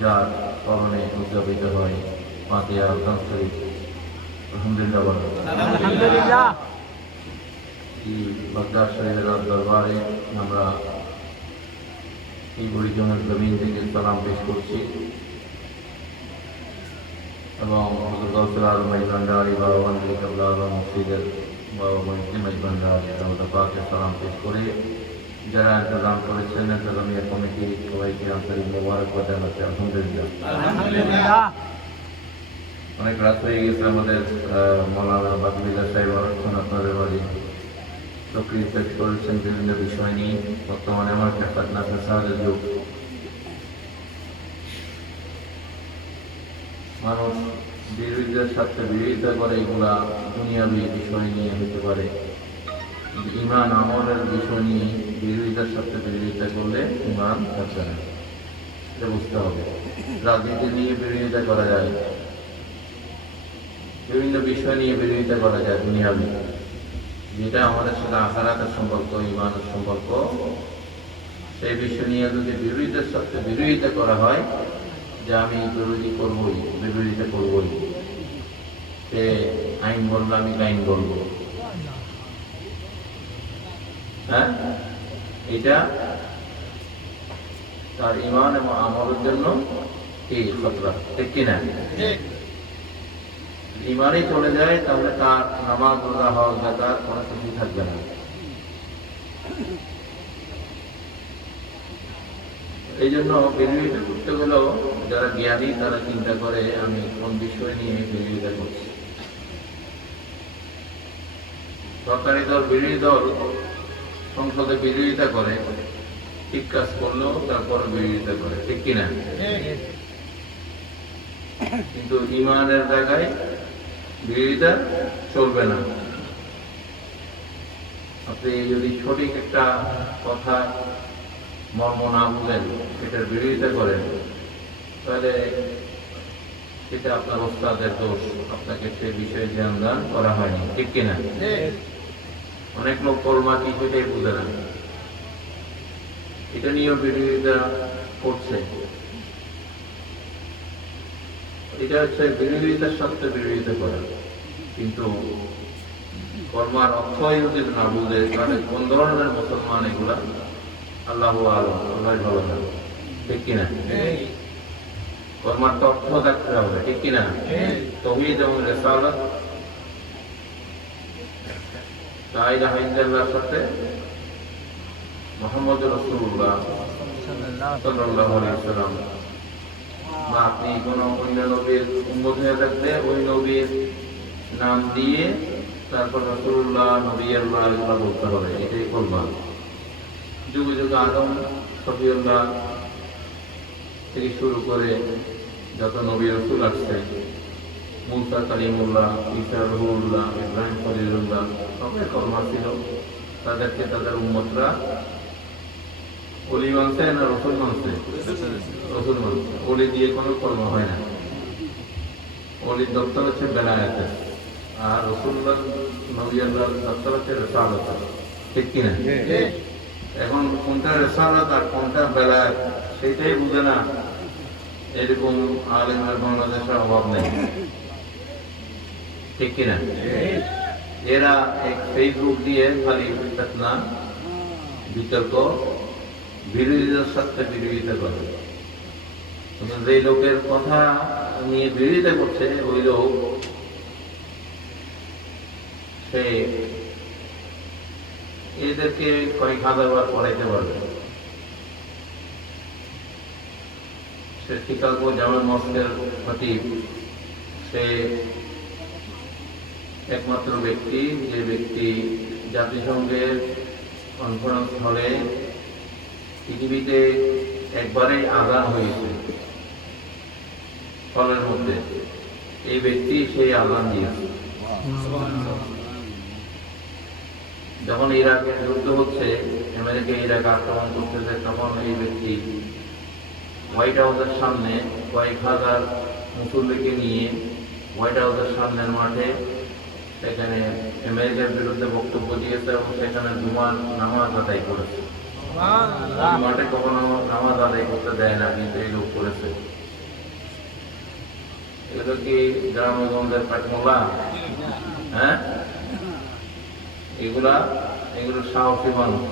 যার স্মরণে উদযাপিত হয় ফাতিহা শরীফ। আলহামদুলিল্লাহ বলেন আলহামদুলিল্লাহ। এই বাগদাদ শরীফের দরবারে আমরা এই বুড়িজমের জমিন থেকে সালাম পেশ করছি এবং হযরত গাউসুল আজম মাইজভান্ডারী বাবা বান্দালী কেবলা আলম মসজিদের বাবা মহিউদ্দিন মাইজভান্ডারী রওজা পাকে সালাম পেশ করে যারা ইন্তজাম করেছেন ইন্তজামিয়া কমিটি সবাইকে আন্তরিক মোবারকবাদ জানাচ্ছি। আলহামদুলিল্লাহ। আলহামদুলিল্লাহ। অনেক রাত হয়ে গেছে। আমাদের মৌলানা বাদুল্লাহ সাহেব আলোচনা আপনাদের বাড়ি সক্রিয় পেশ করেছেন বিভিন্ন বিষয় নিয়ে। বর্তমানে আমার খেফাত না ফেসাদের যুগ, মানুষ বিরোধীদের সাথে বিরোধিতা করে, এগুলা দুনিয়াবী বিষয় নিয়ে হতে পারে। ইমান আমলের বিষয় নিয়ে বিরোধিতার সাথে বিরোধিতা করলে ইমান থাকবে না, এটা বুঝতে হবে। রাজনীতি নিয়ে বিরোধিতা করা যায়, বিভিন্ন বিষয় নিয়ে বিরোধিতা করা যায় দুনিয়াবী, যেটা আমাদের সাথে আখিরাতের সম্পর্ক, ইমানের সম্পর্ক, সেই বিষয় নিয়ে যদি বিরোধিতার সাথে বিরোধিতা করা হয় যে আমি বিরোধিতা করবই, সে আইন বললো আমি আইন বলবো, হ্যাঁ, এটা তার ইমান এবং আমলের জন্য কি খতরা, ঠিক কিনা? ইমানই চলে যায় তাহলে তার নামাজ রোজা হজ যাকাত কোনো কিছুই থাকবে না। এই জন্য বিরোধিতা করতে গেলেও যারা জ্ঞানী তারা চিন্তা করে আমি কোন বিষয় নিয়ে বিরোধিতা করছি। সরকারি দল বিরোধী দল সংসদে বিরোধিতা করে, ঠিক কাজ করলেও তারপর বিরোধিতা করে, ঠিক কিনা? কিন্তু ইমানের জায়গায় বিরোধিতা চলবে না। আপনি যদি সঠিক একটা কথা মর্ম না বুঝেন, এটার বিরোধিতা করেন, তাহলে সেটা আপনার ওস্তাদের দোষ, আপনাকে সে বিষয়ে জ্ঞান দান করা হয়নি, ঠিক কিনা? অনেক লোক কলমা কি সেটাই বুঝে না, এটা নিয়েও বিরোধিতা করছে। এটা হচ্ছে বিরোধিতার সাথে বিরোধিতা করা, কিন্তু কলমার অর্থই যদি না বুঝে তাহলে কোন ধরনের মুসলমান এগুলা আল্লাহ আলম, আল্লাহ ভালো না, ঠিক কিনা? কলমার অর্থ থাকতে হবে, ঠিক কিনা? তাওহীদ এবং রিসালাত, লা ইলাহা ইল্লাল্লাহর সাথে মুহাম্মদ রাসূলুল্লাহ সাল্লাল্লাহু আলাইহি ওয়াসাল্লাম, বা আপনি কোনো অন্য নবীর উম্মত হয়ে থাকলে ওই নবীর নাম দিয়ে তারপর রাসূলুল্লাহ, নবী আল্লাহ এগুলো বলতে হবে, এটাই কলমা। যুগে যুগে আদম শফিউল্লাহ থেকে শুরু করে যত নবী রাসূল আসছে, মুসা কালিমুল্লাহ, ঈসা রুহুল্লাহ, ইব্রাহিম খলিলুল্লাহ, সবাই কলমা ছিল। তাদেরকে তাদের উম্মতরা ওলি মানছে না রসুল মানছে? রসুল মানছে। ওলি দিয়ে কোনো কলমা হয় না। ওলির দপ্তর হচ্ছে বেলায়েতে, আর রসুল্লাহ নবী আল্লাহর দপ্তর হচ্ছে রিসালাত, ঠিক কিনা? এখন কোনটা রিসালাত আর কোনটা বেলায়েত সেটাই বুঝে না, এরকম আলেমের বাংলাদেশের অভাব নেই, ঠিক কিনা? এরা এক ফেসবুক দিয়ে খালি ফিতনা, বিতর্ক, বিরোধীদের সাথে বিরোধিতা করে। যে লোকের কথা নিয়ে বিরোধিতা করছে ওই লোক সে এদেরকে কয়েক হাজার বার পড়াইতে পারবে। সে শিকাগো জামে মসজিদের খতিব, সে একমাত্র ব্যক্তি যে ব্যক্তি জাতিসংঘের কনফারেন্স হলে পৃথিবীতে একবারেই আযান হয়েছে হলের মধ্যে, এই ব্যক্তি সেই আযান দিয়েছে। যখন ইরাকের যুদ্ধ হচ্ছে, আমেরিকা ইরাক আক্রমণ করতেছে, তখন এই ব্যক্তি হোয়াইট হাউসের সামনে কয়েক হাজার মুসল্লিকে নিয়ে হোয়াইট হাউসের সামনের মাঠে সেখানে আমেরিকার বিরুদ্ধে বক্তব্য দিয়েছে এবং সেখানে জুমার নামাজ আদায় করেছে। মাঠে কখনো নামাজ আদায় করতে দেয় না, কিন্তু এই লোক করেছে। এগুলো কি গ্রামগঞ্জের পাটমোলা? হ্যাঁ, এগুলো সাহসী মানুষ।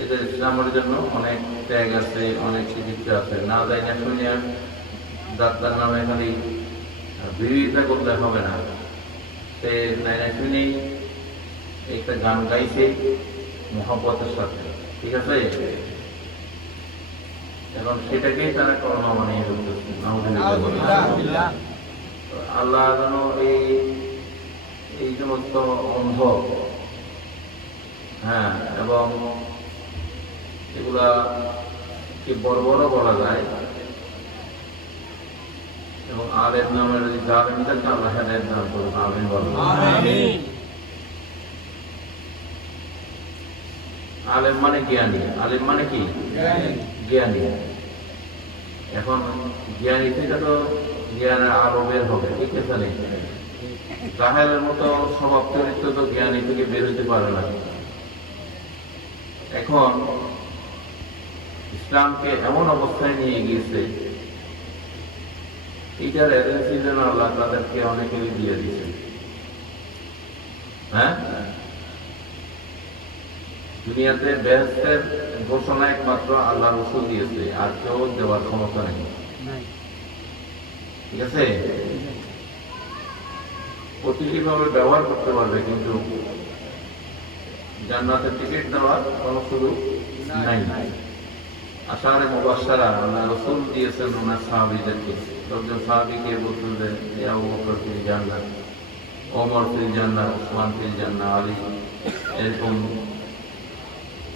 এদের ইসলামের জন্য অনেক ত্যাগ আছে, অনেক চিকিৎসা আছে। না যাই না শুনিয়া ডাক্তার নামে খালি বিরোধিতা করলে হবে না। সে নাই না শুনেই একটা গান গাইছে মহব্বতের সাথে, ঠিক আছে? এবং সেটাকেই তারা করোনা বানিয়ে ফেলতেছে। আল্লাহ যেন এই সমস্ত অন্ধ, হ্যাঁ, এবং এগুলা কি বড় বড় বলা যায়, এবং আলেম নামের যদি জালেম থাকে আল্লাহ হেদায়েত দান করুন, আমিন বলুন। আলেম মানে জ্ঞানী। আলেম মানে কি? জ্ঞানী। এখন জ্ঞানী থেকে তো জ্ঞানের আলো বের হবে, ঠিক আছে? জাহেলের মতো স্বভাব চরিত্র তো জ্ঞানী থেকে বের হতে পারে না। এখন ইসলামকে এমন অবস্থায় নিয়ে গিয়েছে, এইটার এজেন্সি যেন আল্লাহ তাদেরকে অনেকেরই দিয়ে দিয়েছে। হ্যাঁ, দুনিয়াতে বেহেশতের ঘোষণা একমাত্র আল্লাহ রাসূল দিয়েছে, আর কেউ দেওয়ার ক্ষমতা নেই, ঠিক আছে? প্রতিটিভাবে ব্যবহার করতে পারবে, কিন্তু জান্নাতের টিকিট দেওয়ার কোনো সুযোগ নাই। আশারে মুবাশশারা আল্লাহ রাসূল দিয়েছেন ওনার সাহাবীদেরকে। একজন সাহাবীকে বলতেন যে আবু বকর ফিল জান্নাত, ওমর ফিল জান্নাত, উসমান ফিল জান্নাত, আলী, এরকম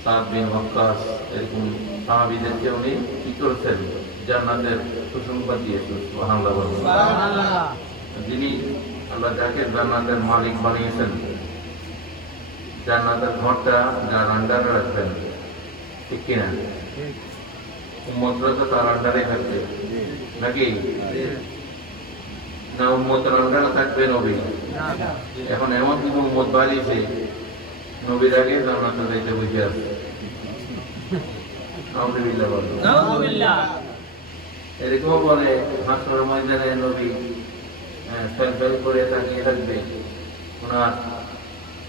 সাদ বিন ওয়াক্কাস, এরকম সাহাবীদেরকে উনি কি করেছেন? জান্নাতের সুসংবাদ দিয়েছেন। সুবহানাল্লাহ। যিনি আল্লাহ যাকে জান্নাতের মালিক বানিয়েছেন, জান্নাতের ঘরটা যার আন্ডারে রাখবেন, ঠিক কিনা? উম্মতরা তো তার আন্ডারে থাকবে নাকি? না, উম্মতের আন্ডারে থাকবে নবী? এখন এমন কিছু উম্মত বাড়িয়েছে নবীর আগে জান্নাতে যাইতে বুঝে আছে। এরকম বলে হাসরের ময়দানে নবী ফেল করে তাকিয়ে থাকবে, ওনার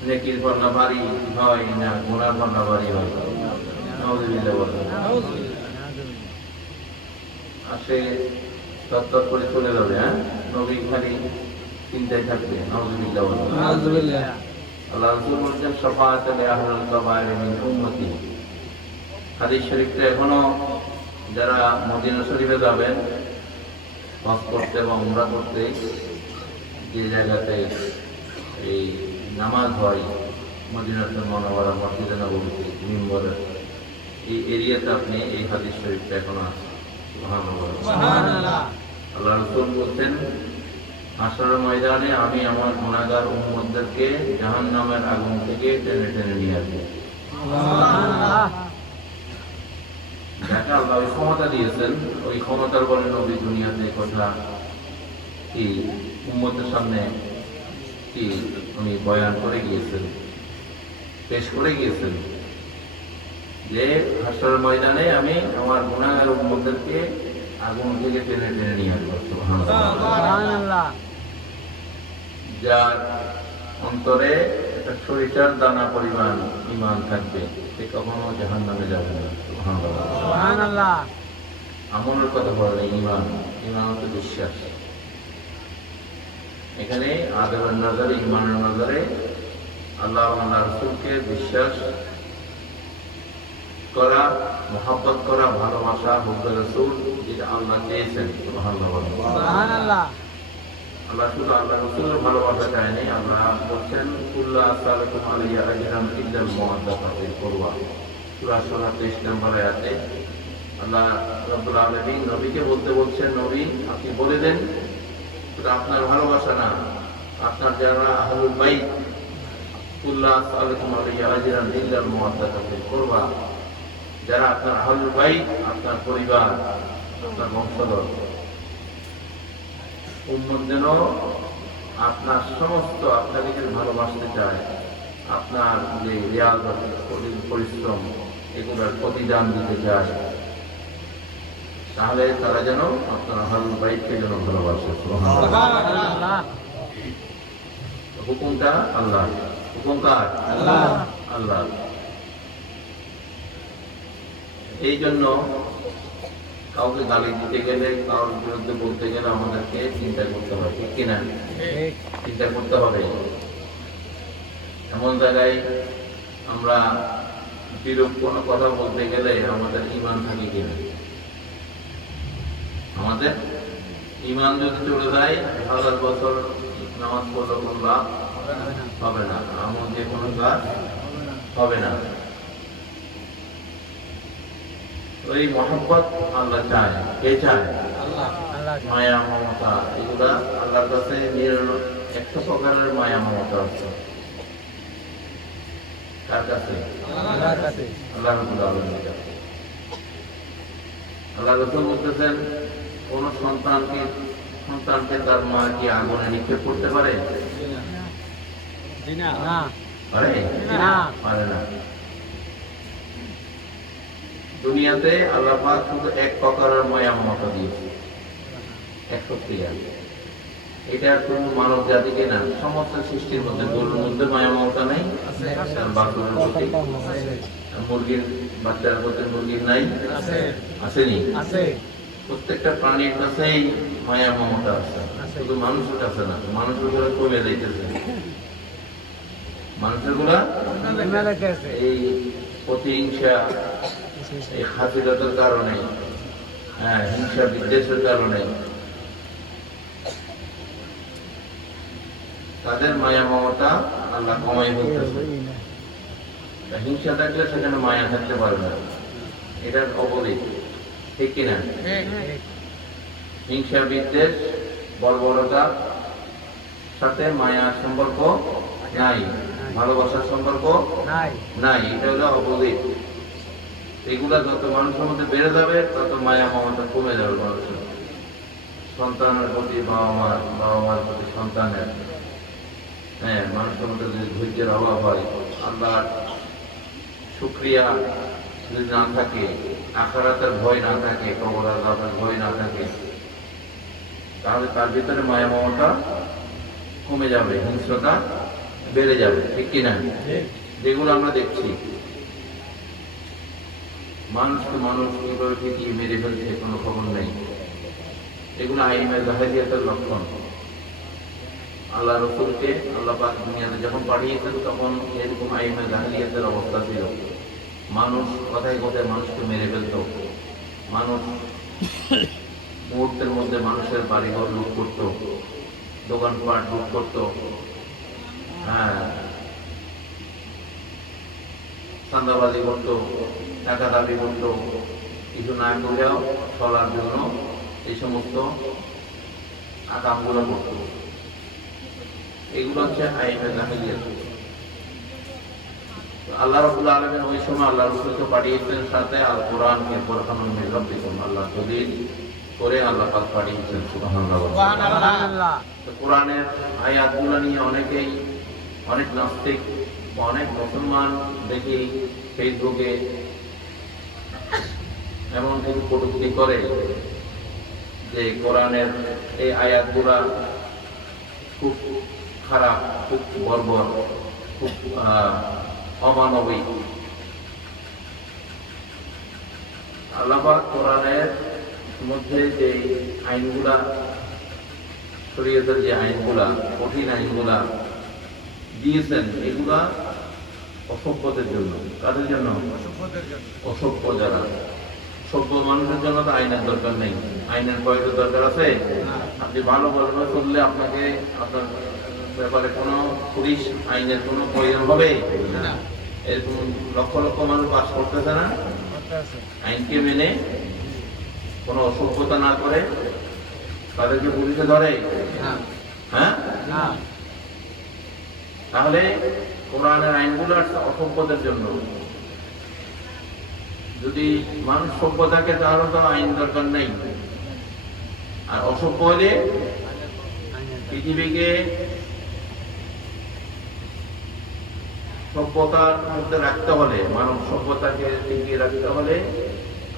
নেকির পাল্লা ভারী হয় না গুনার পাল্লা ভারী হয়। নাউযুবিল্লাহ বলে আসে তত্তর করে চলে যাবে। হ্যাঁ, নবী খালি চিন্তায় থাকবে। নাউযুবিল্লাহ বলে। আল্লাহ রাসূল বলেছেন শাফাআতুল লি আহলিল কাবায়ের মিন উম্মতি। হাদিস শরীফটা এখনো যারা মদিনা শরীফে যাবেন হজ করতে বা উমরা করতে, যে জায়গাতে এই নামাজ হয় মদিনাতুল মুনাওয়ারা, মসজিদে নববীতে, মিম্বরে, এই এরিয়াতে আপনি এই হাদিস শরীফটা এখনো আছে। সুবহানাল্লাহ। আল্লাহ রাসূল বলতেন হাসরের ময়দানে আমি আমার গুনাহগার উম্মতদেরকে জাহান্নামের আগুন থেকে টেনে টেনে নিয়ে আসবো। সুবহানাল্লাহ। যাকে আল্লাহ ওই ক্ষমতা দিয়েছেন, ওই ক্ষমতার বলে নবী দুনিয়াতে কথা কি উম্মতের সামনে কি উনি বয়ান করে গিয়েছেন, পেশ করে গিয়েছেন যে হাসরের ময়দানে আমি আমার গুনাহগার উম্মতদেরকে আগুন থেকে টেনে টেনে নিয়ে আসবো। সুবহানাল্লাহ। যার অন্তরে একটা সরিষার দানা পরিমাণ ঈমান থাকবে, সে কখনো জাহান্নামে যাবে না। সুবহানাল্লাহ। আমলের কথা বলে ঈমান, ঈমান হচ্ছে বিশ্বাস। এখানে আদবের নজরে, ঈমানের নজরে আল্লাহ এবং আল্লাহর রাসূলকে বিশ্বাস করা, মহব্বত করা, ভালোবাসা, হুব্বে রাসূল, যেটা আল্লাহ চেয়েছেন। সুবহানাল্লাহ। আল্লাহ শুধু আল্লাহ রাসূলের ভালোবাসা চায়নি, আল্লাহ বলছেন কুল্লা আসালুকুম আলাইহি আজরান ইল্লাল মাওয়াদ্দাতা ফিল কুরবা। সূরা সূরা 23 নম্বর আয়াতে আল্লাহ রাব্বুল আলামিন নবীকে বলছেন, নবী আপনি বলে দেন শুধু আপনার ভালোবাসা না, আপনার যারা আহলুল বাইত, কুল্লা আসালুকুম আলাইহি আজরান ইল্লাল মাওয়াদ্দাতা ফিল কুরবা, যারা আপনার আহলুল বাইত, আপনার পরিবার, আপনার বংশধর, উম্মত যেন আপনার সমস্ত আপনাকে ভালোবাসতে চায়, আপনার যে রিয়াজত, পরিশ্রম, এগুলোর প্রতিদান দিতে চায়। তাহলে তারা যেন আপনার আহলুল বাইতকে যেন ভালোবাসে। সুবহানাল্লাহ। সুবহানাল্লাহ। হুকুমটা আল্লাহ, হুকুম কার? আল্লাহ। আল্লাহ। এই জন্য কাউকে গালি দিতে গেলে, কারোর বিরুদ্ধে বলতে গেলে আমাদেরকে চিন্তা করতে হবে, ঠিক কিনা? ঠিক। চিন্তা করতে হবে। এমন জায়গায় আমরা বিরূপ কোনো কথা বলতে গেলে আমাদের ঈমান থাকে কিনা? আমাদের ঈমান যদি চলে যায়, 1000 বছর নামাজ পড়লে কোনো লাভ হবে না, আমল দিয়ে কোনো কাজ হবে না। ওই মহব্বত আল্লাহ চায়। কে চায়? আল্লাহ। আল্লাহ। মায়া মমতা, এগুলা আল্লাহর কাছে 100 প্রকারের মায়া মমতা আছে। কার কাছে? আল্লাহর কাছে। আল্লাহ রাব্বুল আলামিনের কাছে। আল্লাহ রাসূল বলতেছেন, কোন সন্তানকে তার মা কি আগুনে নিক্ষেপ করতে পারে? জি না। না। পারে? না। পারে না। দুনিয়াতে আল্লাহ পাক শুধু এক প্রকারের মায়া মমতা দিয়েছে, 100 এটা কোন মানব জাতিকে না, সমস্ত সৃষ্টির মধ্যে গরুর মধ্যে মায়া মমতা নেই, তার বাছুরের প্রতি, মুরগির বাচ্চার প্রতি মুরগির নাই, আসেনি? আছে। প্রত্যেকটা প্রাণীর কাছেই মায়া মমতা আছে, শুধু মানুষের কাছে না। মানুষের গুলো কমে যাইতেছে, মানুষের গুলা এই প্রতিহিংসা, এই হাসিলতার কারণে, হিংসা বিদ্বেষের কারণে তাদের মায়া মমতা আল্লাহ কমাই ফেলতেছে। হিংসা থাকলে সেখানে মায়া থাকতে পারে না, এটার অপোজিট, ঠিক কিনা? হিংসা বিদ্বেষ বর্বরতার সাথে মায়ার সম্পর্ক নাই, ভালোবাসার সম্পর্ক নাই, এটা হলো অপোজিট। এগুলা যত মানুষের মধ্যে বেড়ে যাবে তত মায়া মমতা কমে যাবে মানুষের। সন্তানের প্রতি বাবা মার প্রতি সন্তানের, মানুষের মধ্যে যদি ধৈর্যের অভাব হয়, আল্লাহর শুকরিয়া যদি না থাকে, আখিরাতের ভয় না থাকে, কবর আযাবের ভয় না থাকে, তাহলে তার ভিতরে মায়া মমতা কমে যাবে, হিংস্রতা বেড়ে যাবে, ঠিক কিনা? যেগুলো আমরা দেখছি, মানুষকে মানুষ কিভাবে ঠিকই মেরে ফেলছে কোনো খবর নেই, এগুলো আইমে জাহেলিয়াতের লক্ষণ। আল্লাহ রাসূলকে আল্লাহ পাক দুনিয়াতে যখন পাঠিয়েছেন তখন এরকম আইমে জাহেলিয়াতের অবস্থা ছিল। মানুষ কথায় কথায় মানুষকে মেরে ফেলত, মানুষ মুহূর্তের মধ্যে মানুষের বাড়িঘর লুট করত, দোকানপাট লুট করত, চাঁদাবাজি করত, টাকা দাবি করত, কিছু না করলেও চলার জন্য এই সমস্ত আকামগুলো করত। এগুলো হচ্ছে আইমে জাহেলিয়াত। আল্লাহ রাব্বুল আলামিন ওই সময় আল্লাহ রাসূলকে পাঠিয়েছেন সাথে আল কোরআনকে বুরহানুন মিন রাব্বিকুম, আল্লাহ দলিল করে আল্লাহ পাক পাঠিয়েছেন। সুবহানাল্লাহ। সুবহানাল্লাহ। তো কোরআনের আয়াতগুলো নিয়ে অনেক নাস্তিক বা অনেক মুসলমান দেখি ফেসবুকে এমন কিছু কটূক্তি করে যে কোরআনের এই আয়াতগুলা খুব খারাপ, খুব বর্বর, খুব অমানবিক। আল্লাহ পাক কোরআনের মধ্যে যে আইনগুলা, শরীয়তের যে আইনগুলা, কঠিন আইনগুলা দিয়েছেন, এগুলা অসভ্যদের জন্য। কাদের জন্য? অসভ্য যারা। সভ্য মানুষের জন্য তো আইনের দরকার নেই, আইনের প্রয়োগের দরকার আছে? আপনি ভালো ভাবে চললে আপনাকে, আপনার ব্যাপারে কোনো পুলিশ আইনের কোনো প্রয়োজন হবে না। এরকম লক্ষ লক্ষ মানুষ বাস করতেছে না, আইনকে মেনে কোনো অসভ্যতা না করে তাদেরকে পুলিশে ধরে? হ্যাঁ, তাহলে কোরআনের আইনগুলো অসভ্যদের জন্য। যদি মানুষ সভ্য থাকে তাহলে তো আইন দরকার নেই। আর অসভ্য হলে পৃথিবীকে সভ্যতার মধ্যে রাখতে হলে, মানব সভ্যতাকে টিকিয়ে রাখতে হলে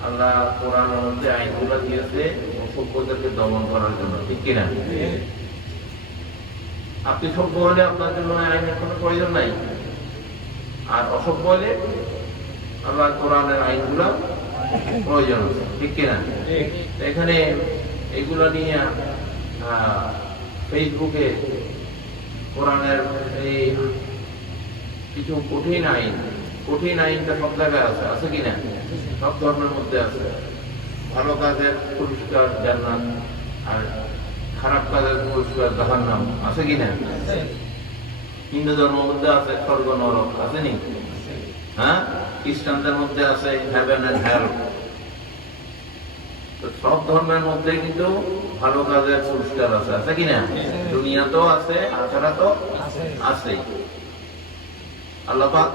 আল্লাহ কোরআনের মধ্যে আইনগুলো দিয়েছে অসভ্যদেরকে দমন করার জন্য, ঠিক কিনা? আপনি সভ্য হলে আপনার জন্য আইনের কোনো প্রয়োজন নাই, আর অসভ্য হলে আল্লাহ কোরআনের আইনগুলো প্রয়োজন আছে, ঠিক কিনা? এখানে এগুলো নিয়ে ফেসবুকে কোরআনের এই কিছু কঠিন আইনটা সব জায়গায় আছে, আছে কিনা? সব ধর্মের মধ্যে আছে। ভালো কাজের পুরস্কার জান্নাত, আর খারাপ কাজের পুরস্কার জাহান্নাম, আছে কিনা? হিন্দু ধর্মের মধ্যে আছে স্বর্গ নরক, আছে নি? হ্যাঁ, খ্রিস্টানদের মধ্যে আছে হেভেন এন্ড হেল। সব ধর্মের মধ্যে কিন্তু ভালো কাজের পুরস্কার আছে, আছে কিনা? দুনিয়াতেও আছে, আখিরাতেও আছে। আল্লাহ পাক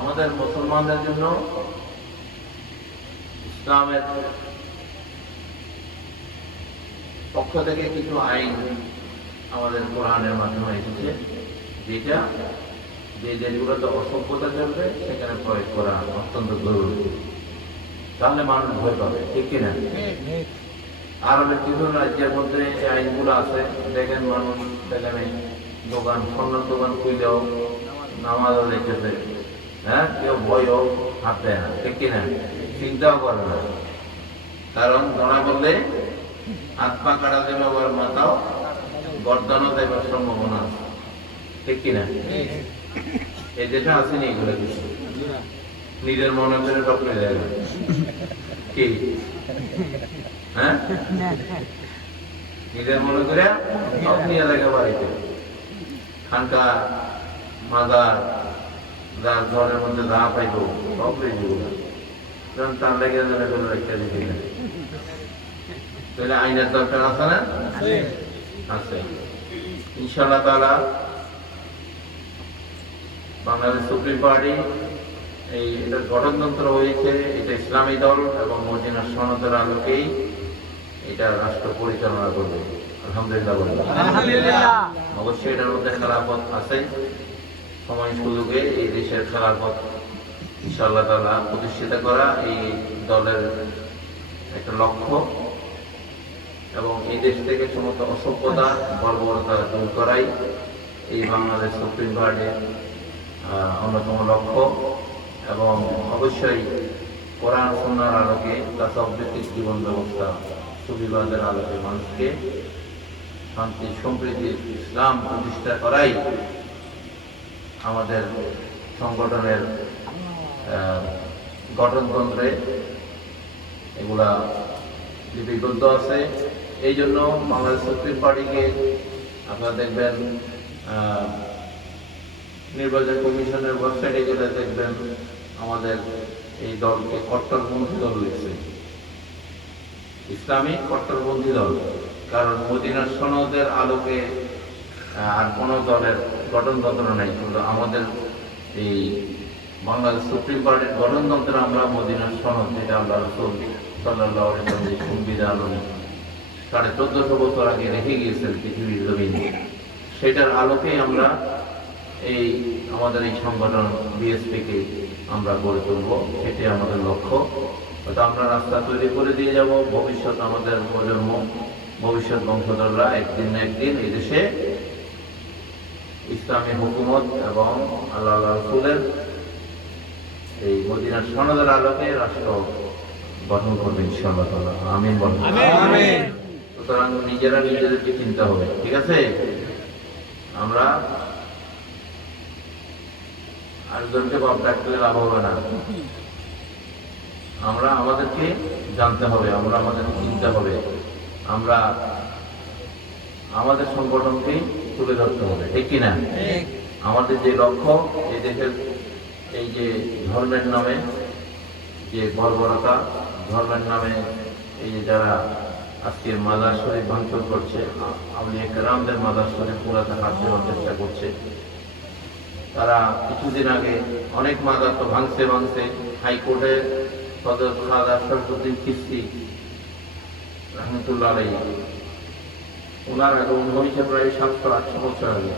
আমাদের মুসলমানদের জন্য ইসলামের পক্ষ থেকে কিছু আইন আমাদের কোরআনের মাধ্যমে এসেছে, যেটা যে দেশগুলোতে অসভ্যতা চলবে সেখানে প্রয়োগ করা অত্যন্ত জরুরি, তাহলে মানুষ ভয় পাবে, ঠিক কিনা? আরবের কিছু রাজ্যের মধ্যে এই আইনগুলো আছে। দেখেন মানুষ সেখানে দোকান, স্বর্ণের দোকান খুলেও নামাজও দেখতেছে, হ্যাঁ, কেউ ভয়ও হাত দেয় না, ঠিক কিনা? চিন্তাও করে না, কারণ ধরা বললে হাত পা কাটা দেবে, আবার মাথাও গর্দনও দেবার সম্ভাবনা আছে, ঠিক কিনা? এই দেশে আসেনি এগুলো কিছু, নিজের মনে করে টপলে দেয় কি? হ্যাঁ, নিজের মনে করে সব নিয়ে থাকে বাড়িতে, খানকা মাদার যার ঘরের মধ্যে যা পাইব সব রেখে তার লেগে রেখে দিবি না। তাহলে আইনের দরকার আছে না? আছে। ইনশাআল্লাহ তাআলা বাংলাদেশ সুপ্রিম পার্টি এটা গঠনতন্ত্র হয়েছে, এটা ইসলামী দল এবং মদিনার সনদের আলোকেই এটা রাষ্ট্র পরিচালনা করবে। আলহামদুলিল্লাহ বলবেন। অবশ্যই এটার মধ্যে খেলাফত আছে, সময় সুযোগে এই দেশের খেলাফত ইনশাআল্লাহ তাআলা প্রতিষ্ঠিত করা এই দলের একটা লক্ষ্য, এবং এই দেশ থেকে সমস্ত অসভ্যতা বর্বরতা দূর করাই এই বাংলাদেশ সুপ্রিম পার্টির অন্যতম লক্ষ্য। এবং অবশ্যই কোরআন সুন্নাহর আলোকে তাসাউফভিত্তিক জীবন ব্যবস্থা, সুবিবাদের আলোকে মানুষকে শান্তি সম্প্রীতির ইসলাম প্রতিষ্ঠা করাই আমাদের সংগঠনের গঠনতন্ত্রে এগুলা লিপিবদ্ধ আছে। এই জন্য বাংলাদেশ সুপ্রিম পার্টিকে আপনারা দেখবেন নির্বাচন কমিশনের ওয়েবসাইটে গেলে দেখবেন আমাদের এই দলকে কট্টরপন্থী দল লিখছে, ইসলামিক কট্টরপন্থী দল। কারণ মদিনার সনদের আলোকে আর কোনো দলের গঠনতন্ত্র নেই, কিন্তু আমাদের এই বাংলাদেশ সুপ্রিম পার্টির গঠনতন্ত্রে আমরা মদিনার সনদ, যেটা আল্লাহ রাসূল সাল্লাল্লাহু আলাইহি ওয়াসাল্লাম সংবিধান 1450 বছর আগে রেখে গিয়েছেন পৃথিবীর জমিনে, সেটার আলোকেই আমরা এই আমাদের এই সংগঠন বিএসপিকে আমরা গড়ে তুলব, সেটাই আমাদের লক্ষ্য। আমরা রাস্তা তৈরি করে দিয়ে যাব, ভবিষ্যৎ আমাদের প্রজন্ম, ভবিষ্যৎ বংশধররা একদিন না একদিন এই দেশে ইসলামী হুকুমত এবং আল্লাহ রাসূলের এই মদিনার সনদের আলোকে রাষ্ট্র গঠন করবে ইনশাআল্লাহ তাআলা। আমিন বলুন। আমিন। সুতরাং নিজেরা নিজেদেরকে চিন্তা হবে, ঠিক আছে? আমরা আরেকজনকে বাপ ডাকলে লাভ হবে না, আমরা আমাদেরকে জানতে হবে, আমরা আমাদেরকে চিনতে হবে, আমরা আমাদের সংগঠনকেই তুলে ধরতে হবে, ঠিক কিনা? আমাদের যে লক্ষ্য, এই দেশের এই যে ধর্মের নামে যে বর্বরতা, ধর্মের নামে এই যে যারা আজকে মাজার শরীফ ভাঙচুর করছে, আউলিয়া কেরামদের মাজার শরীফ পুরাতে হাত দেওয়ার চেষ্টা করছে, তারা কিছুদিন আগে অনেক মাজার তো ভাঙছে হাইকোর্টের হযরত খাজা শরফুদ্দীন চিশতি রাহমাতুল্লাহ আলাইহি, ওনার আগমন হয়েছে প্রায় 700-800 বছর আগে।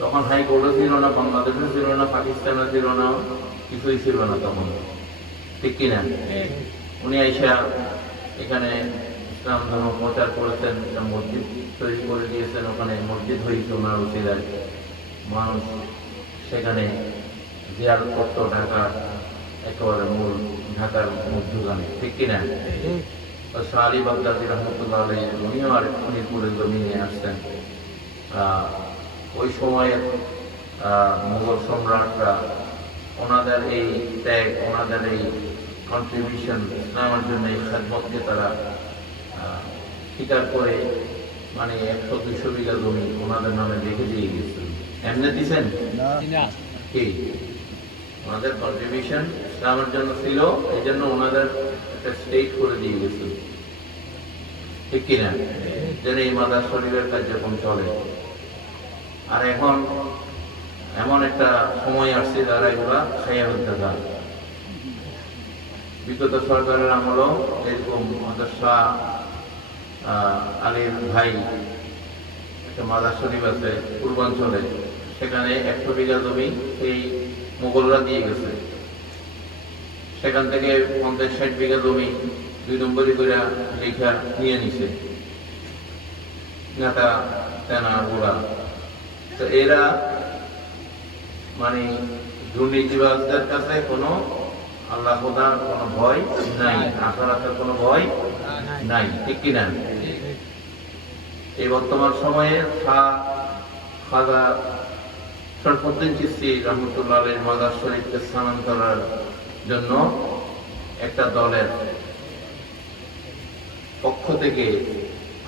তখন হাইকোর্টও ছিল না, বাংলাদেশও ছিল না, পাকিস্তানও ছিল না, কিছুই ছিল না তখন। ঠিক কিনা? উনি আইসা এখানে ইসলাম ধর্ম প্রচার করেছেন, একটা মসজিদ তৈরি করে দিয়েছেন, ওখানে মসজিদ হয়েছে ওনার উসিলায়, মানুষ সেখানে জিয়ারত করত, ঢাকা একেবারে মূল ঢাকার মধ্যখানে, ঠিক কিনা? শাহ আলী বাগদাদী রহমতুল্লাহ আলাইহি উনিও আর মিরপুরের জমিনে আসছেন। ওই সময়ের মুঘল সম্রাটরা ওনাদের এই ত্যাগ, ওনাদের এই কন্ট্রিবিউশন ইসলামের জন্য, এই খেদমতকে তারা স্বীকার করে মানে 100-200 বিঘা জমি ওনাদের নামে রেখে দিয়ে গেছেন। এমনি দিচ্ছেন কি? ওনাদের কন্ট্রিবিউশন ইসলামের জন্য ছিল, এই জন্য ওনাদের একটা স্টেট করে দিয়ে গেছেন, ঠিক কিনা? যেন এই মাদার শরীরের কার্যক্রম চলে। আর এখন এমন একটা সময় আসছে যারা এগুলা খাইয়া ফেলতে চায়। বিগত সরকারের আমলও এরকম আমাদের শাহ আলীর ভাই একটা মাদার শরীফ আছে পূর্বাঞ্চলে, সেখানে 100 বিঘা জমি সেই মোগলরা দিয়ে গেছে। সেখান থেকে 50-60 বিঘা জমি 2 নম্বরই করে লেখা নিয়ে নিছে নেতা তেনা ওরা। তো এরা মানে দুর্নীতিবাজদের কাছে কোনো আল্লাহ খোদার কোনো ভয় নাই, আখিরাতের কোনো ভয় নাই, ঠিক কিনা? এই বর্তমান সময়ে খাজা শরফুদ্দীন চিশতি রহমতুল্লাহ আলাইহির মাজার শরীফকে স্থানান্তরের জন্য একটা দলের পক্ষ থেকে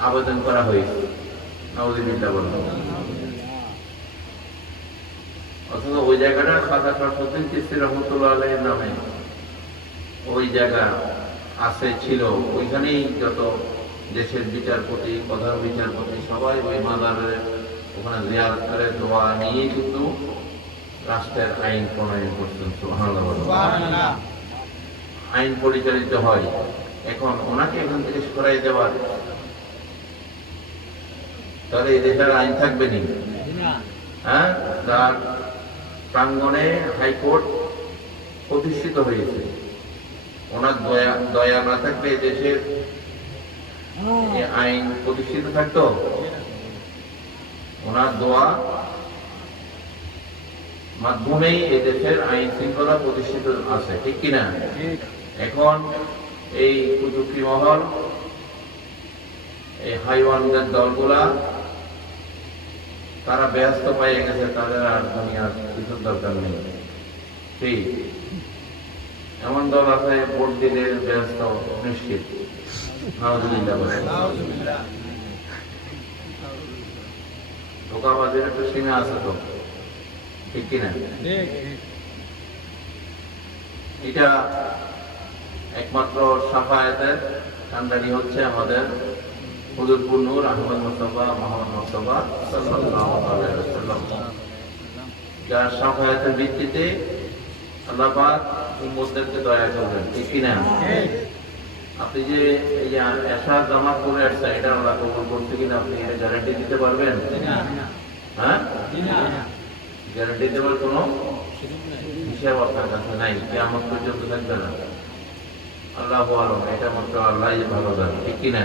আবেদন করা হয়েছে। নাউযুবিল্লাহ বললাম। অথচ ওই জায়গাটা খাজা শরফুদ্দীন চিশতি রহমতুল্লাহ আলাইহির নামে ওই জায়গা আছে, ছিল। ওইখানেই যত দেশের বিচারপতি, প্রধান বিচারপতি সবাই ওই মাজারের ওখানে জিয়ারত করে দোয়া নিয়ে কিন্তু রাষ্ট্রের আইন প্রণয়ন করছেন। সুবহানাল্লাহ। আইন পরিচালিত হয়। এখন ওনাকে এখান থেকে সরাই দেওয়ার, তাহলে এই দেশের আইন থাকবে নি? হ্যাঁ, তার প্রাঙ্গণে হাইকোর্ট প্রতিষ্ঠিত হয়েছে। ওনার দয়া না থাকলে এই দেশের আইন প্রতিষ্ঠিত থাকতো? ওনার দোয়া মাধ্যমেই এই দেশের আইন শৃঙ্খলা প্রতিষ্ঠিত আছে, ঠিক কিনা? এখন এই কুচুক্তি মহল, এই হাইওয়ানদের দলগুলা তারা ব্যস্ত পাইয়ে গেছে, তাদের আর দুনিয়ার কিছুর দরকার নেই। ঠিক এমন দল আছে ভোট দিলে ব্যস্ত নিশ্চিত। ধোকাবাজের একটা সীমা আছে তো, ঠিক কিনা? এটা একমাত্র সাফায়াতের কান্ডারি হচ্ছে আমাদের হুজুরপুর নূর আহমদ মুস্তাফা মোহাম্মদ মুস্তাফা সাল্লাল্লাহু আলাইহি ওয়াসাল্লাম, যার সাফায়াতের ভিত্তিতে আল্লাহ পাক উম্মতদেরকে দয়া করবেন, ঠিক কিনা? আপনি যে এই যে এশার জামাত করে আসছেন, এটা আল্লাহ কবুল করছে কিনা আপনি এটা গ্যারান্টি দিতে পারবেন? হ্যাঁ, গ্যারান্টি দেওয়ার কোনো হিসাব আপনার কাছে নাই, কিয়ামত পর্যন্ত থাকবে না। আল্লাহু আ'লাম, এটা মাত্র আল্লাহই ভালো জানে, ঠিক কিনা?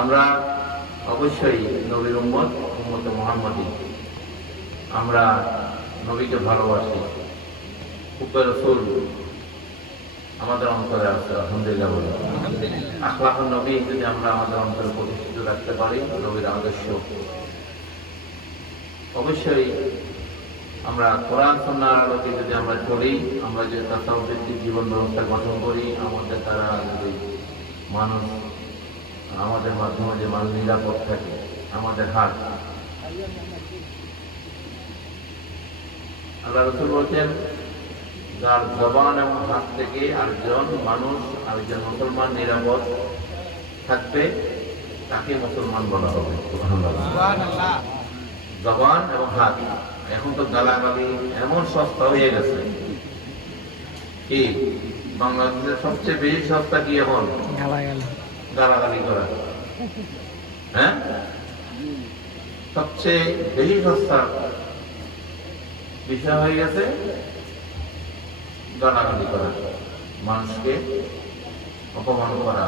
আমরা অবশ্যই নবীর উম্মত, উম্মতে মুহাম্মাদি, আমরা নবীকে ভালোবাসি। হুব্বে রাসূল আমাদের অন্তরে আছে, আলহামদুলিল্লাহ বলি। আখলাকুন নবী যদি আমরা আমাদের অন্তরে প্রতিষ্ঠিত রাখতে পারি, নবীর আদর্শ, অবশ্যই আমরা কোরআন সুন্নাহর আলোকে যদি আমরা চলি, আমরা যে তাসাউফ ভিত্তিক জীবন ব্যবস্থা গঠন করি, আমাদের দ্বারা যদি মানুষ, আমাদের মাধ্যমে যে মানুষ নিরাপদ থাকে, আমাদের হাত, আল্লাহ রাসূল বলছেন যার জবান এবং হাত থেকে আরেকজন মানুষ, আরেকজন মুসলমান নিরাপদ থাকবে, তাকে মুসলমান বলা হবে। সুবহানাল্লাহ। জবান এবং হাত, এখন তো গালাগালি এমন সস্তা হয়ে গেছে। কি বাংলাদেশের সবচেয়ে বেশি সস্তা কি এখন? গালাগালি করা। হ্যাঁ, সবচেয়ে বেশি সস্তা বিষয় হয়ে গেছে গালাগালি করা, মানুষকে অপমান করা।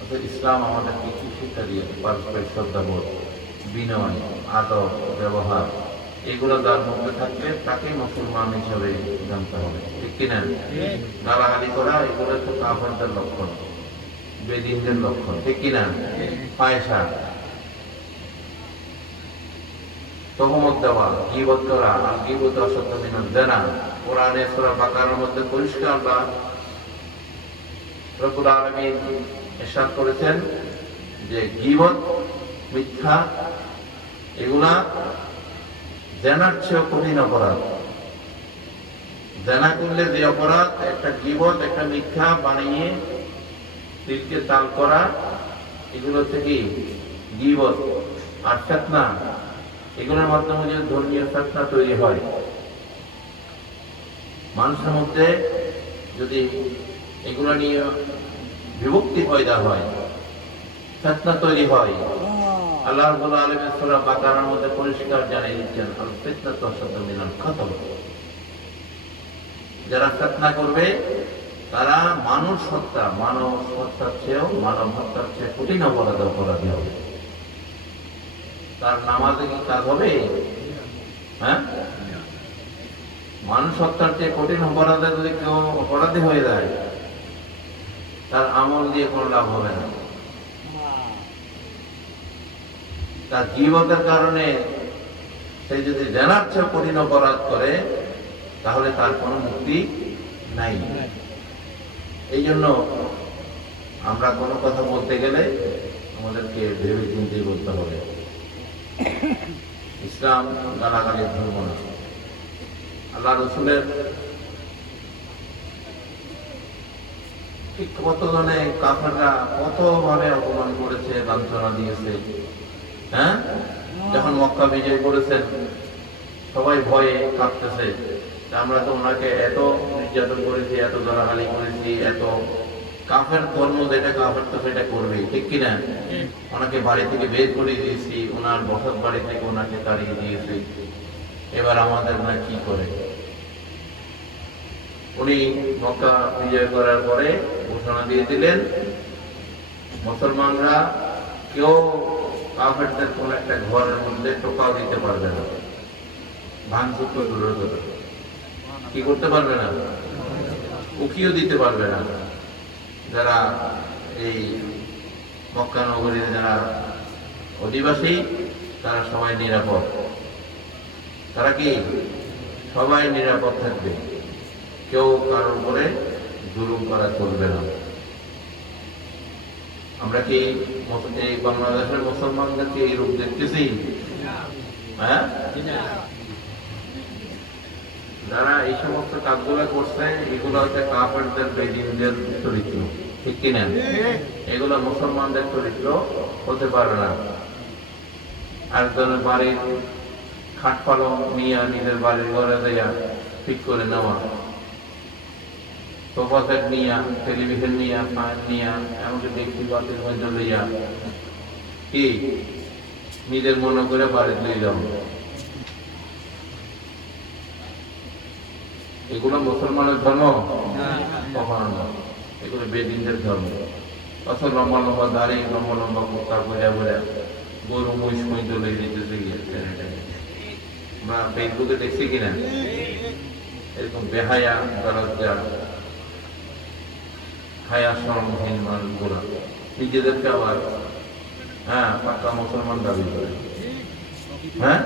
অর্থাৎ ইসলাম আমাদেরকে কি শিক্ষা দিয়েছে? পারস্পরিক শ্রদ্ধাবোধ, বিনয়, আদব, ব্যবহার, এগুলো যার মধ্যে থাকবে তাকে মুসলমান হিসাবে জানতে হবে, ঠিক কিনা? গালাগালি করা এগুলো তো কাফেরদের লক্ষণ, বেদিনদের লক্ষণ, ঠিক কিনা? ফায়সা, তহমত দেওয়া, গীবত করা, আর গীবত অসত্য মিনাল জানা। কোরআনে সূরা বাকারার মধ্যে পরিষ্কার বা রব্বুল আলামিন ইরশাদ করেছেন যে গীবত, মিথ্যা, এগুলা জানার চেয়ে কঠিন অপরাধ। জানা করলে যে অপরাধ, একটা গীবত, একটা মিথ্যা বানিয়ে দিলকে তাল করা, এগুলো থেকে গীবত আর ফিতনা, এগুলোর মাধ্যমে যে ধর্মীয় ফিতনা তৈরি হয়, মানুষের মধ্যে যদি এগুলো নিয়ে বিভক্তি পয়দা হয়, ফিতনা তৈরি হয়, আল্লাহ রাব্বুল আলামিন সূরা বাকারার মধ্যে পরিষ্কার জানিয়ে দিচ্ছেন, আল ফিতনাতু আশাদ্দু মিনাল কতল। যারা ফিতনা করবে তারা মানব হত্যার চেয়েও, মানব হত্যার চেয়ে কঠিন অপরাধী হবে। তার নামাজে কি কাজ হবে? হ্যাঁ, মানুষ হত্যার চেয়ে কঠিন অপরাধে যদি কেউ অপরাধী হয়ে যায়, তার আমল দিয়ে কোনো লাভ হবে না। তার গীবতের কারণে সে যদি জানার চেয়ে কঠিন অপরাধ করে, তাহলে তার কোনো মুক্তি নাই। এই জন্য আমরা কোনো কথা বলতে গেলে আমাদেরকে ভেবে চিন্তে বলতে হবে। ইসলাম গালাগালির ধর্ম না। আল্লাহ রসুলের ঠিক কতজনে কাফেররা কতভাবে অপমান করেছে, লাঞ্ছনা দিয়েছে। হ্যাঁ, যখন মক্কা বিজয় করেছেন সবাই ভয়ে কাঁপতেছে, আমরা তো ওনাকে এত নির্যাতন করেছি, এত গালাগালি করেছি, এত কাফের ধর্ম যেটা কাফের তো সেটা করবে, ঠিক কিনা? ওনাকে বাড়ি থেকে বের করে দিয়েছি, ওনার বসত বাড়ি থেকে ওনাকে তাড়িয়ে দিয়েছি, এবার আমাদের না কি করে? উনি মক্কা বিজয় করার পরে ঘোষণা দিয়ে দিলেন, মুসলমানরা কেউ কাফেরদের কোন একটা ঘরের মধ্যে টোকাও দিতে পারবে না, ভাঙচুর তো দূরের কথা, কি করতে পারবে না, উকিও দিতে পারবে না। যারা এই মক্কা নগরীতে যারা অধিবাসী, তারা সবাই নিরাপদ। তারা কি সবাই নিরাপদ থাকবে, কেউ কারোর উপরে জুলুম করা চলবে না। আমরা কি এই বাংলাদেশের মুসলমানদেরকে এই রূপ দেখতেছি? হ্যাঁ, যারা এই সমস্ত কাজগুলো করছে, এগুলো হচ্ছে কাফেরদের, বেদিনদের চরিত্র, ঠিক কিনা? এগুলো মুসলমানদের চরিত্র হতে পারে না। একজনের বাড়ির খাট পালং নিয়ে নিজের বাড়ির ঘরে দেয়া ঠিক করে নেওয়া, সোফা সেট নিয়া, টেলিভিশন নিয়া, ফ্যান নিয়া, এমনকি দেখি বাতির মধ্যে লইয়া কি নিজের মনে করে বাড়ি দিয়ে যাও, এগুলো মুসলমানের ধর্ম কখনো নয়, এগুলো বেদিনদের ধর্ম। অথচ লম্বা লম্বা দাড়ি, লম্বা লম্বা কুর্তা বোঝা বোঝা গরু মহিষ মই চলে যেতেছে গিয়ে আমরা ফেসবুকে দেখছি কিনা, এরকম বেহায়া দরজা, হায়া শরমহীন মানুষগুলা নিজেদেরকে আবার পাক্কা মুসলমান দাবি করে, হ্যাঁ,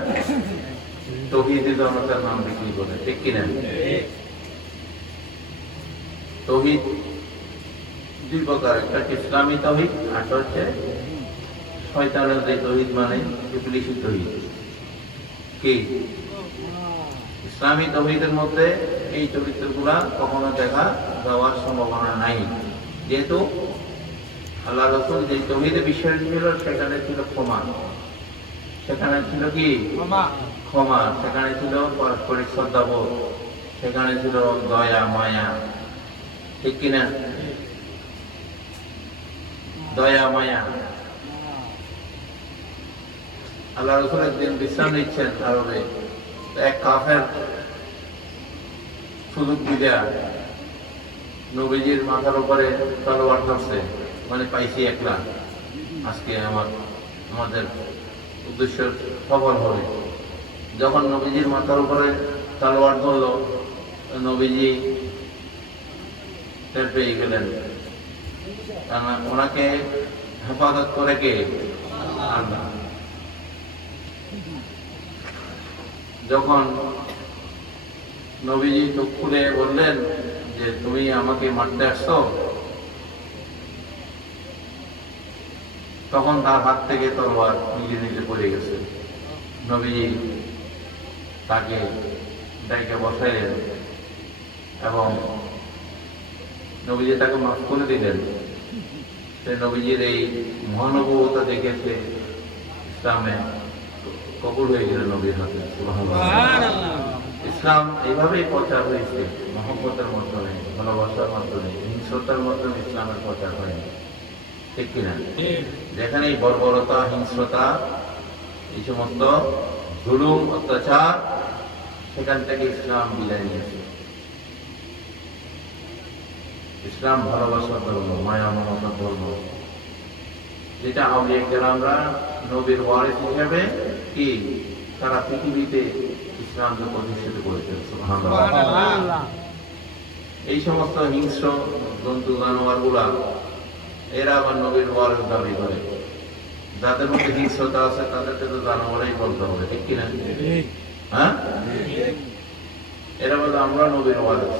তৌহিদি জনতার নাম বিক্রি করে, ঠিক কিনা? তৌহিদ দুই প্রকার, একটা ইসলামী তৌহিদ, আর হচ্ছে শয়তানের যে তৌহিদ, মানে ইবলিসি তৌহিদ। কি ইসলামী তৌহিদের মধ্যে এই চরিত্রগুলা কখনো দেখা যাওয়ার সম্ভাবনা নাই, যেহেতু আল্লাহ রাসূল যে তৌহিদে বিশ্বাস ছিল সেখানে ছিল ক্ষমা, সেখানে ছিল কি ক্ষমা, সেখানে ছিল পারস্পরিক শ্রদ্ধাবোধ, সেখানে ছিল দয়া মায়া, ঠিক কিনা? দয়া মায়া। আল্লাহ রাসূল একদিন বিশ্রাম নিচ্ছেন আরবে, এক কাফের সুযোগ দিদা নবীজির মাথার উপরে তলোয়ার ধরছে, মানে পাইছি একলা। আজকে আমাদের উদ্দেশ্য সফল হবে। যখন নবীজির মাথার উপরে তলোয়ার ধরল, নবীজি টের পেয়ে গেলেন। ওনাকে হেফাজত করে কে? আল্লাহ। যখন নবীজি চোখ খুলে বললেন যে তুমি আমাকে মারতে আসছো, তখন তার হাত থেকে তলোয়ার নিজে নিজে পড়ে গেছে। নবীজি তাকে ডাইকে বসাইলেন এবং নবীজি তাকে মাফ করে দিলেন। সে নবীজির এই মহানুভবতা দেখেছে, ইসলামে কবুল হয়ে গেল নবীর হাতে। ইসলাম এইভাবেই প্রচার হয়েছে, মহব্বতের মাধ্যমে, ভালোবাসার মাধ্যমে, হিংস্রতার মাধ্যমে ইসলামের প্রচার হয়নি, ঠিক কিনা? যেখানে বর্বরতা, হিংস্রতা, এই সমস্ত জুলুম, অত্যাচার, সেখান থেকে ইসলাম বিদায় নিয়েছে। ইসলাম ভালোবাসার ধর্ম, মায়া মমতার ধর্ম, যেটা আউলিয়া কেরামরা নবীর ওয়ারিস হিসেবে কি সারা পৃথিবীতে ইসলামকে প্রতিষ্ঠিত করেছেন। সুবহানাল্লাহ। এই সমস্ত হিংস্র জন্তু জানোয়ার গুলা এরা আবার নবীর ওয়ারিস দাবি করে। যাদের মধ্যে হিংস্রতা আছে তাদেরকে তো জানোয়ারই বলতে হবে, ঠিক কিনা? হ্যাঁ, এরা বলে আমরা নবীর ওয়ারিস।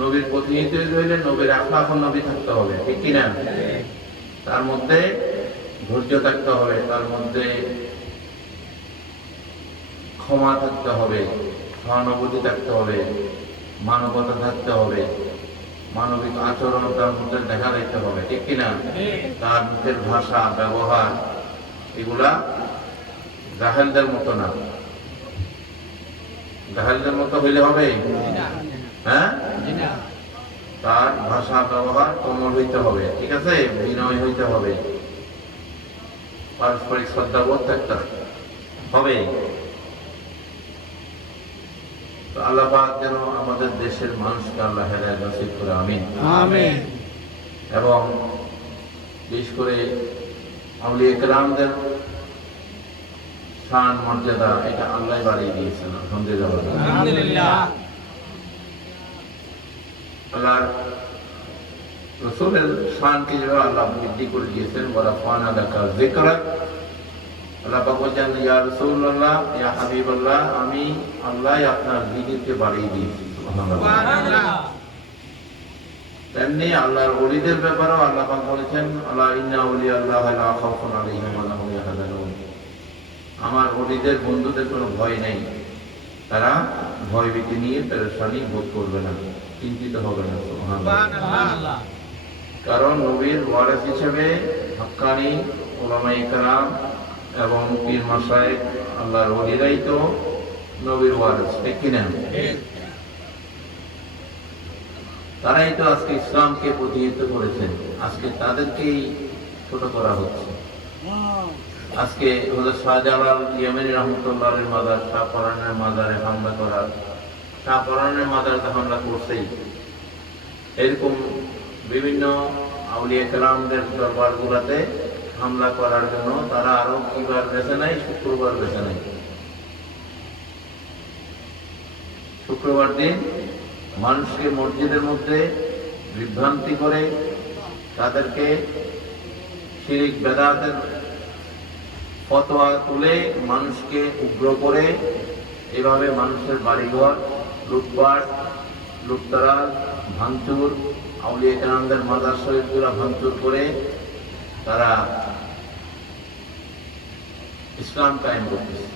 নবীর প্রতিনিধি হইলে নবীর আখলাক নবী থাকতে হবে, ঠিক কিনা? তার মধ্যে ধৈর্য থাকতে হবে, তার মধ্যে ক্ষমা থাকতে হবে, সহানুভূতি থাকতে হবে, মানবতা থাকতে হবে, মানবিক আচরণ তার মধ্যে দেখা দিতে হবে, ঠিক কিনা? তার মুখের ভাষা, ব্যবহার, এগুলা জাহেলদের মতো না। জাহেলদের মতো হইলে হবে? হ্যাঁ, তার ভাষা ব্যবহার কোমল হইতে হবে, ঠিক আছে? বিনয় হইতে হবে, পারস্পরিক শ্রদ্ধাবোধ থাকতে হবে। আল্লাহ পাক যেন আমাদের দেশের মানুষকে আল্লাহ হেদায়েত নসিব করে, আমিন আমিন। এবং বিশেষ করে আউলিয়া কেরামদের শান মর্যাদা এটা আল্লাহ বাড়িয়ে দিয়েছেন, আলহামদুলিল্লাহ। আল্লাহর রাসূলের শানকে যেভাবে আল্লাহ বৃদ্ধি করে দিয়েছেন, ওয়া রাফা'না লাকা যিকরাক, আল্লাহ পাক বলেন ইয়া রাসূলুল্লাহ, ইয়া হাবিবাল্লাহ, আমি আল্লাহ আপনার জিকিরকে বাড়িয়ে দিয়েছি। সুবহানাল্লাহ। তেমনি আল্লাহর ওলিদের ব্যাপারেও আল্লাহ পাক বলেছেন আল্লাহ ইন্না আউলিয়াল্লাহি লা খাউফুন আলাইহিম ওয়া লা হুম ইয়াহজানুন, আমার ওলিদের বন্ধুদের কোনো ভয় নেই, তারা ভয়ভীতি নিয়ে পেরেশানি বোধ করবে না, চিন্তিত হবে না। সুবহানাল্লাহ। কারণ নবীর ওয়ারিস হিসেবে হক্কানি উলামায়ে কেরাম এবং পীর মাশায়েখ আল্লাহর ওলিরাই তো নবীর ওয়ারিস, ঠিক কিনা? তারাই তো আজকে ইসলামকে প্রতিষ্ঠিত করেছেন, আজকে তাদেরকেই ছোট করা হচ্ছে। আজকে হযরত শাহজালাল ইয়েমেনি রাহমাতুল্লাহির মাজার, শাহপরানের মাজারে হামলা করার, শাহপরানের মাজারে হামলা করছেই। এরকম বিভিন্ন আউলিয়া কেরামদের দরবারগুলোতে হামলা করার জন্য তারা আরো কিবার বেছে নাই, শুক্রবার বেছে নাই। শুক্রবার দিন মানুষকে মসজিদের মধ্যে বিভ্রান্তি করে, তাদেরকে শিরিক বেদাতের ফতোয়া তুলে মানুষকে উগ্র করে, এভাবে মানুষের বাড়িঘর লুটপাট, লুটতরাজ, ভাঙচুর, আউলিয়া কেরামদের মাজার শরীফগুলো ভাঙচুর করে তারা ইসলাম কায়েম করতেছে।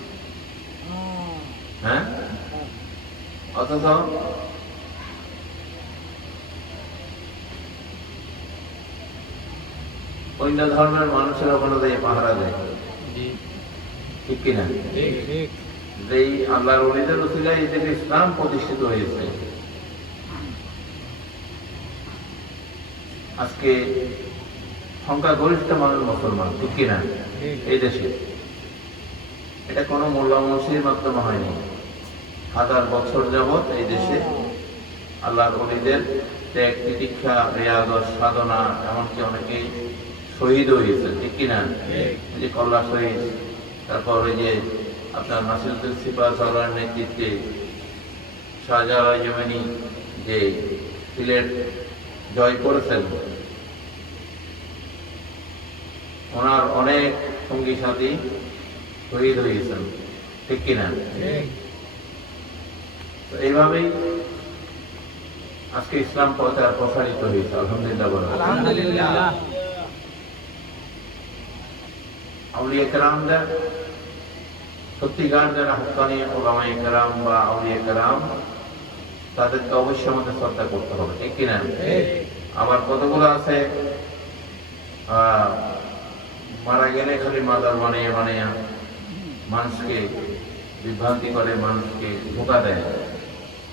হ্যাঁ, অথচ অন্য ধর্মের মানুষের ওখানে দিয়ে পাহারা দেয়, ঠিক কিনা? এই আল্লাহর ওলিদের উসিলায় এই যে ইসলাম প্রতিষ্ঠিত হয়েছে। আজকে সংখ্যাগরিষ্ঠ মানুষ মুসলমান, ঠিক কিনা? এই দেশে এটা কোনো মোল্লা মসজিদের মাধ্যমে হয়নি, হাজার বছর যাবৎ এই দেশে আল্লাহর ওলিদের ত্যাগ তিতিক্ষা রিয়াদত সাধনা, এমনকি অনেকে শহীদ হয়েছে, ঠিক কিনা? এই যে কল্লা শহীদ, তারপর ওই যে আপনার নাসিরুদ্দিন সিপাহসালার নেতৃত্বে শাহজালাল জমানি যে সিলেট জয় করেছেন, ওনার অনেক সঙ্গী সাথী শহীদ হয়েছেন, ঠিক কিনা? তো এইভাবেই আজকে ইসলাম প্রসারিত হয়েছে, আলহামদুলিল্লাহ বলেন। আলহামদুলিল্লাহ। আউলিয়া কেরামদের সত্যিকার যারা হক্কানি ওলামায়ে কেরাম বা আউলিয়া কেরাম, তাদেরকে অবশ্যই আমাদের শ্রদ্ধা করতে হবে, ঠিক কিনা? আবার কতগুলো আছে মারা গেলে খালি মাদার বানিয়ে বানিয়ে মানুষকে বিভ্রান্তি করে, মানুষকে ধোঁকা দেয়।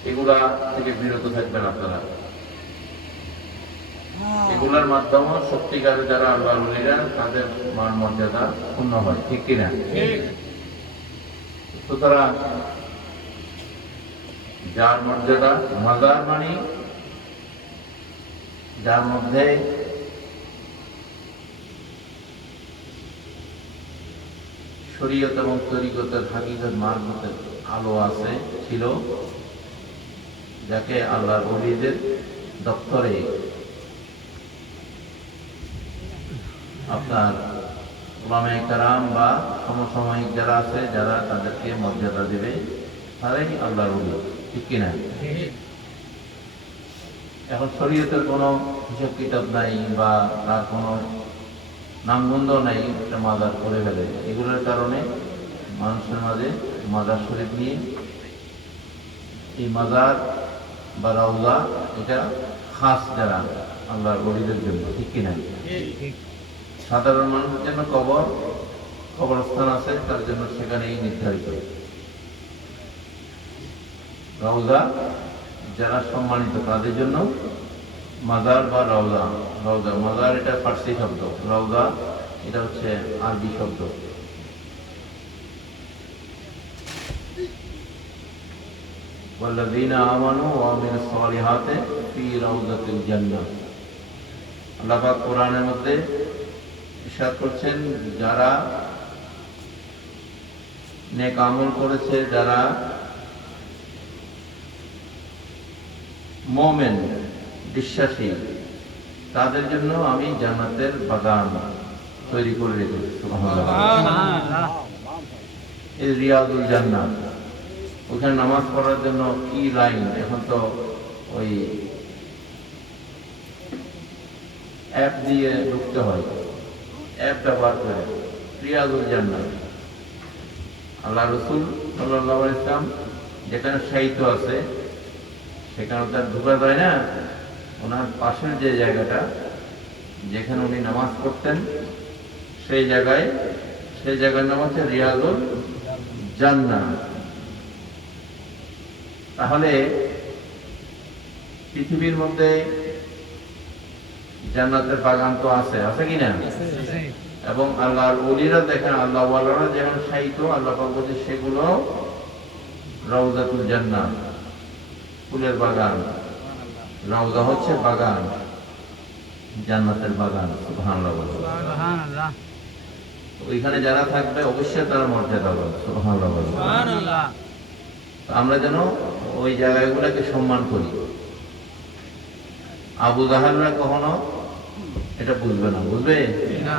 এগুলা থেকে বিরত থাকবেন আপনারা। এগুলার মাধ্যমে সত্যিকারে যারা আল্লাহর ওলিরা, তাদের মান মর্যাদা পূর্ণ হয়, ঠিক কিনা? সুতরাং যার মর্যাদা, মাজার মানে যার মধ্যে শরীয়ত এবং তরিকতের হাকিকত মারফতের আলো আছে, ছিল, যাকে আল্লাহর ওলিদের দপ্তরে আপনার উলামায়ে কেরাম বা সমসাময়িক যারা আছে, যারা তাদেরকে মর্যাদা দেবে, তারাই আল্লাহর ওলি, ঠিক কিনা? এখন শরীয়তের কোনো হিসাব কিতাব নাই বা তার কোনো নামগন্ধ নাই, একটা মাজার করে ফেলে। এগুলোর কারণে মানুষের মাঝে মাজার শরীফ নিয়ে, এই মাজার বা রাউজা এটা খাস যারা আল্লাহর ওলিদের জন্য, ঠিক কিনা? সাধারণ মানুষের জন্য কবরস্থান আছে, তার জন্য সেখানেই নির্ধারিত। রাউজা যারা সম্মানিত তাদের জন্য মাজার বা রাউজা। রাউজা মাজার এটা ফার্সি শব্দ, রাউজা এটা হচ্ছে আরবি শব্দ। ওয়াল্লাযীনা আমানু ওয়া আমিলুস সালিহাতি ফি রাউযাতিল জান্নাহ। আল্লাহ পাক কোরআনের মধ্যে ইরশাদ করছেন, যারা নেক আমল করেছে, যারা মুমিন বিশ্বাসী, তাদের জন্য আমি জান্নাতের বাগান তৈরি করে রেখেছি। সুবহানাল্লাহ। এই রিয়াদুল জান্নাত, ওখানে নামাজ পড়ার জন্য কি লাইন! এখন তো ওই অ্যাপ দিয়ে ঢুকতে হয়, অ্যাপ ব্যবহার করে। রিয়াদুল জান্নাত, আল্লাহ রসুল সাল্লাল্লাহু আলাইহি ওয়াসাল্লাম যেখানে শায়িত আছে, সেখানে তার ঢোকা যায় না। ওনার পাশের যে জায়গাটা, যেখানে উনি নামাজ পড়তেন, সেই জায়গার নাম হচ্ছে রিয়াদুল জান্নাত। তাহলে পৃথিবীর মধ্যে জান্নাতের বাগান তো আছে, আছে কিনা? এবং আল্লাহর ওলিরা দেখেন, আল্লাহ ওয়ালারা যেখানে শায়িত, আল্লাহ পাক বলছে সেগুলো রাউযাতুল জান্নাত, ফুলের বাগান। রাউযা হচ্ছে বাগান, জান্নাতের বাগান। সুবহানাল্লাহ। সুবহানাল্লাহ। ওইখানে যারা থাকবে অবশ্যই তারা মর্যাদা পাবে। সুবহানাল্লাহ। সুবহানাল্লাহ। আমরা যেন ওই জায়গাগুলোকে সম্মান করি। আবু জাহালরা কখনো এটা বুঝবে না, বুঝবে না,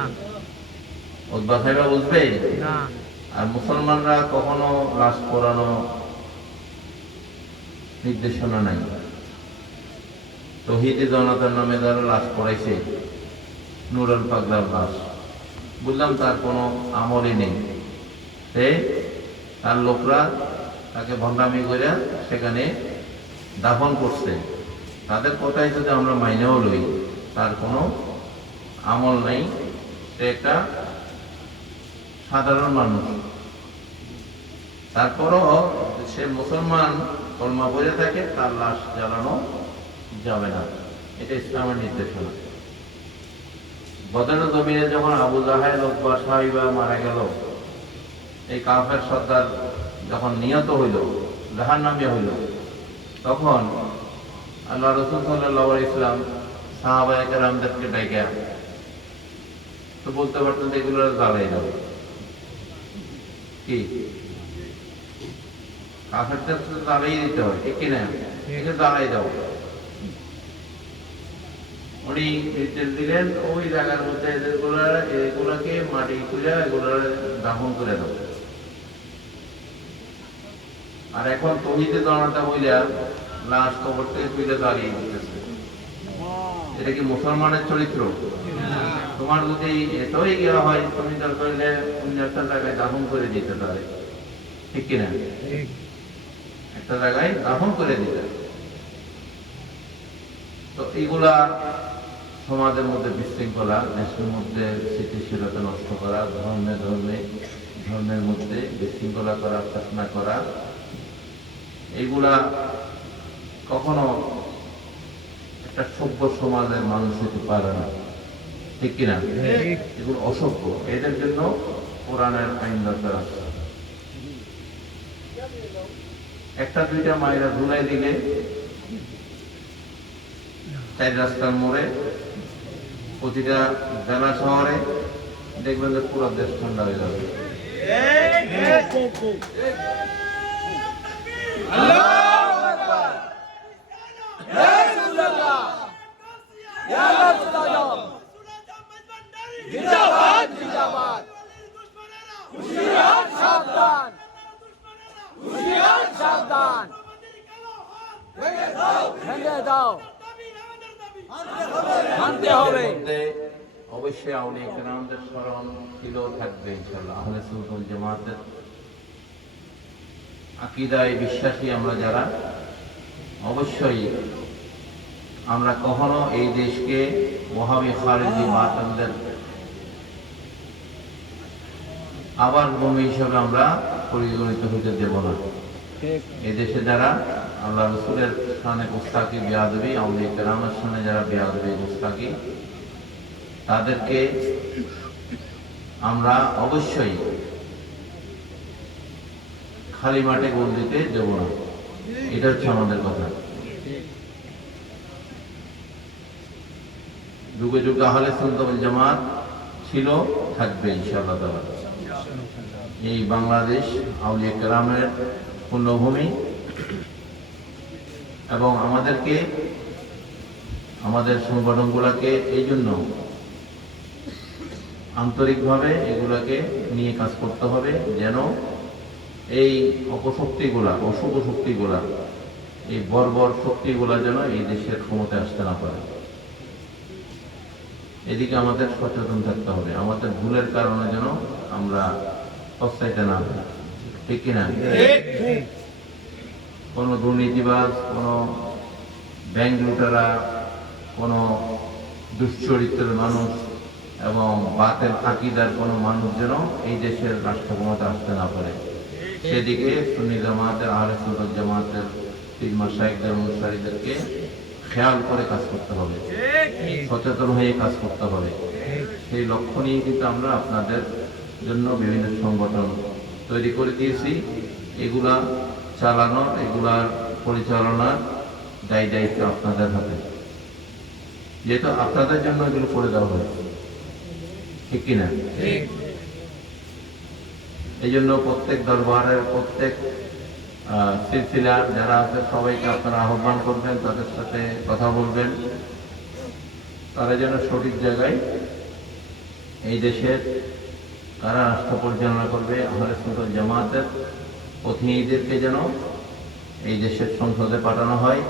উতবা সাহেবা বুঝবে না। আর মুসলমানরা কখনো লাশ পোড়ানো নির্দেশনা নাই। তৌহিদি জনতার নামে যারা লাশ পড়াইছে, নুরুল পাগলার লাশ, বুঝলাম তার কোনো আমলই নেই, সে তার লোকরা তাকে ভণ্ডামি করে সেখানে দাফন করছে। তাদের কথাই যদি আমরা মাইনেও লই, তার কোনো আমল নেই, সে একটা সাধারণ মানুষ। তারপরও সে মুসলমান কলমা পড়ে থাকে, তার লাশ জ্বালানো যাবে না, এটা ইসলামের নির্দেশনা। বদরের জমিনে যখন আবু জাহেল উতবা সাহিবা মারা গেল, এই কাফের সর্দার যখন নিহত হইল, জাহান্নামী হইল, তখন আল্লাহ রাসূল সাল্লাল্লাহু আলাইহি ওয়াসাল্লাম সাহাবায়ে কেরামদেরকে ডাইকা তো বলতে পারতেন এগুলো জ্বালাই দাও, কি কাফেরদের তো জ্বালাই দিতে হয়, ঠিক কিনা? এটা জ্বালাই দাও। উনি নির্দেশ দিলেন ওই জায়গার মধ্যে এগুলাকে মাটি তুলে এগুলো দাফন করে দাও। আর এখন তৌহিদে জানাটা হইলে লাশ কবর থেকে তুলে দাঁড়িয়ে দিতেছে, এটা কি মুসলমানের চরিত্র? তোমার যদি এতই গেওয়া হয় তুমি দরকার হইলে অন্য একটা জায়গায় দাফন করে দিতে পারে, ঠিক কিনা? একটা জায়গায় দাফন করে দিতে। তো এইগুলা সমাজের মধ্যে বিশৃঙ্খলা, দেশের মধ্যে স্থিতিশীলতা নষ্ট করা, ধর্মের মধ্যে বিশৃঙ্খলা করা, ফেতনা করা, এইগুলা কখনো একটা সভ্য সমাজের মানুষ হতে পারে না, ঠিক কিনা? এগুলো অসভ্য, এদের জন্য কোরআনের আইন দরকার আছে। একটা দুইটা মায়েরা ধুলাই দিলে চার রাস্তার মোড়ে প্রতিটা জেলা শহরে দেখবেন যে পুরো দেশ ঠান্ডা হয়ে যাবে। অবশ্যই আউলিয়া কেরামদের স্মরণ ছিল, থাকবে ইনশাআল্লাহ। আহলে সুন্নাত ওয়াল জামাতের আকীদায় বিশ্বাসী আমরা যারা, অবশ্যই আমরা কখনো এই দেশকে ওয়াহাবি খারেজি মাতামদের আবার ভূমি হিসাবে আমরা পরিগণিত হইতে দেব না। এই দেশে যারা আল্লাহ রাসূলের শানে গুস্তাকি বেয়াদবি, আউলিয়া কেরামের শানে যারা বেয়াদবি গুস্তাকি, তাদেরকে আমরা অবশ্যই খালি মাঠে গোল দিতে দেব না, এটা হচ্ছে আমাদের কথা। যুগে যুগে আহলে সুন্নাত ওয়াল জামাত ছিল, থাকবে ইনশাআল্লাহ তাআলা। এই বাংলাদেশ আউলিয়া কেরামের পুণ্যভূমি, এবং আমাদেরকে আমাদের সংগঠনগুলোকে এই জন্য আন্তরিকভাবে এগুলাকে নিয়ে কাজ করতে হবে, যেন এই অপশক্তিগুলা, অশুভ শক্তিগুলা, এই বর্বর শক্তিগুলা যেন এই দেশের ক্ষমতায় আসতে না পারে। এদিকে আমাদের সচেতন থাকতে হবে, আমাদের ভুলের কারণে যেন আমরা পস্তাইতে না হয়, ঠিক কিনা? কোনো দুর্নীতিবাজ, কোনো ব্যাংক লুটেরা, কোনো দুশ্চরিত্রের মানুষ এবং বাতেল আকীদার কোনো মানুষ যেন এই দেশের রাষ্ট্র ক্ষমতা আসতে না পারে, সেদিকে সুন্নি জামাতের, আহলে সুন্নাত ওয়াল জামাতের পীর মাশায়েখদের, অনুসারীদেরকে খেয়াল করে কাজ করতে হবে, সচেতন হয়ে কাজ করতে হবে। সেই লক্ষ্য নিয়ে কিন্তু আমরা আপনাদের জন্য বিভিন্ন সংগঠন তৈরি করে দিয়েছি। এগুলা চালানোর, এগুলার পরিচালনার দায়িত্ব আপনাদের হাতে, যেহেতু আপনাদের জন্য এগুলো করে দেওয়া হয়েছে, ঠিক কিনা? এই জন্য প্রত্যেক দরবারের, প্রত্যেক সিলসিলার যারা আছে সবাইকে আপনারা আহ্বান করবেন, তাদের সাথে কথা বলবেন, তারা যেন সঠিক জায়গায় এই দেশের কারা রাষ্ট্র পরিচালনা করবে, আহলে সুন্নাত ওয়াল জামাতের প্রতিনিধিদেরকে যেন এই দেশের সংসদে পাঠানো হয়,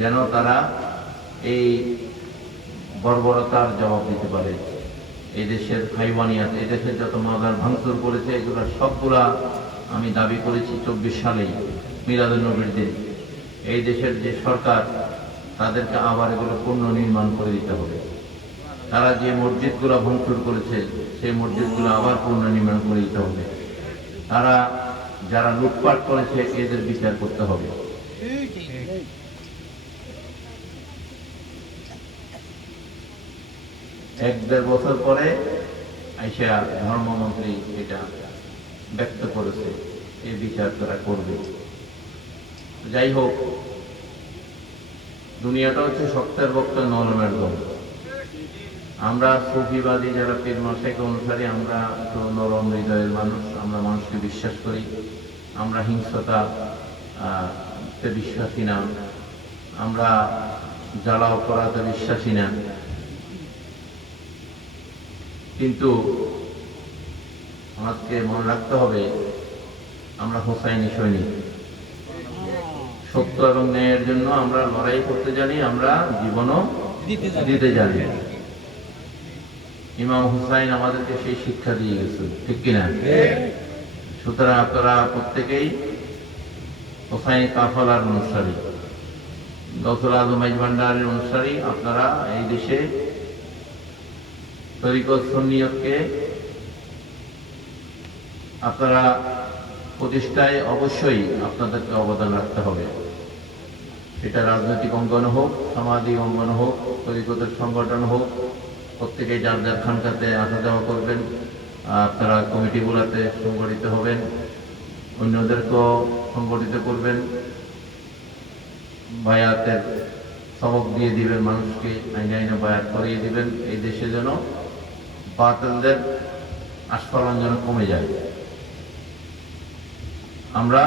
যেন তারা এই বর্বরতার জবাব দিতে পারে। এই দেশের খাইবানিয়াত, এই দেশের যত মাজার ভাঙচুর করেছে, এগুলো সবগুলা আমি দাবি করেছি 24 সালেই মিলাদুন নবীর দিন। এই দেশের যে সরকার, তাদেরকে আবার এগুলো পুনর্নির্মাণ করে দিতে হবে। তারা যে মসজিদগুলো ভাঙচুর করেছে, সেই মসজিদগুলো আবার পুনর্নির্মাণ করে দিতে হবে। তারা যারা লুটপাট করেছে, এদের বিচার করতে হবে। এক দেড় বছর পরে আইসা ধর্মমন্ত্রী এটা ব্যক্ত করেছে, এই বিচার তারা করবে। যাই হোক, দুনিয়াটা হচ্ছে শক্তের বক্ত নরমের দম। আমরা সুফিবাদী যারা পীর মাশায়েখ অনুসারী, আমরা তো নরম হৃদয়ের মানুষ, আমরা মানুষকে বিশ্বাস করি, আমরা হিংসতা তে বিশ্বাসী না, আমরা জ্বালা অপরাধে বিশ্বাসী না। কিন্তু আমাকে মনে রাখতে হবে, আমরা হোসাইনি সৈনিক। সত্য এবং ন্যায়ের জন্য আমরা লড়াই করতে জানি, আমরা জীবনও দিতে জানি। ইমাম হুসাইন আমাদেরকে সেই শিক্ষা দিয়ে গেছে, ঠিক কিনা? সুতরাং আপনারা প্রত্যেকেই হোসাইনি কাফেলার অনুসারী, গৌসুল আজম ভান্ডারের অনুসারী। আপনারা এই দেশে তরিকত সুন্নিয়তকে আপনারা প্রতিষ্ঠায় অবশ্যই আপনাদেরকে অবদান রাখতে হবে। এটা রাজনৈতিক অঙ্গন হোক, সামাজিক অঙ্গন হোক, তরিকতের সংগঠন হোক, প্রত্যেকে যার যার খানকাতে আসা যাওয়া করবেন। আপনারা কমিটিগুলোতে সংগঠিত হবেন, অন্যদেরকেও সংগঠিত করবেন, বায়াতের সবক দিয়ে দিবেন, মানুষকে আইনে আইনে বায়াত করিয়ে দিবেন। এই দেশে যেন বাতিলদের আস্ফালন যেন কমে যায়। আমরা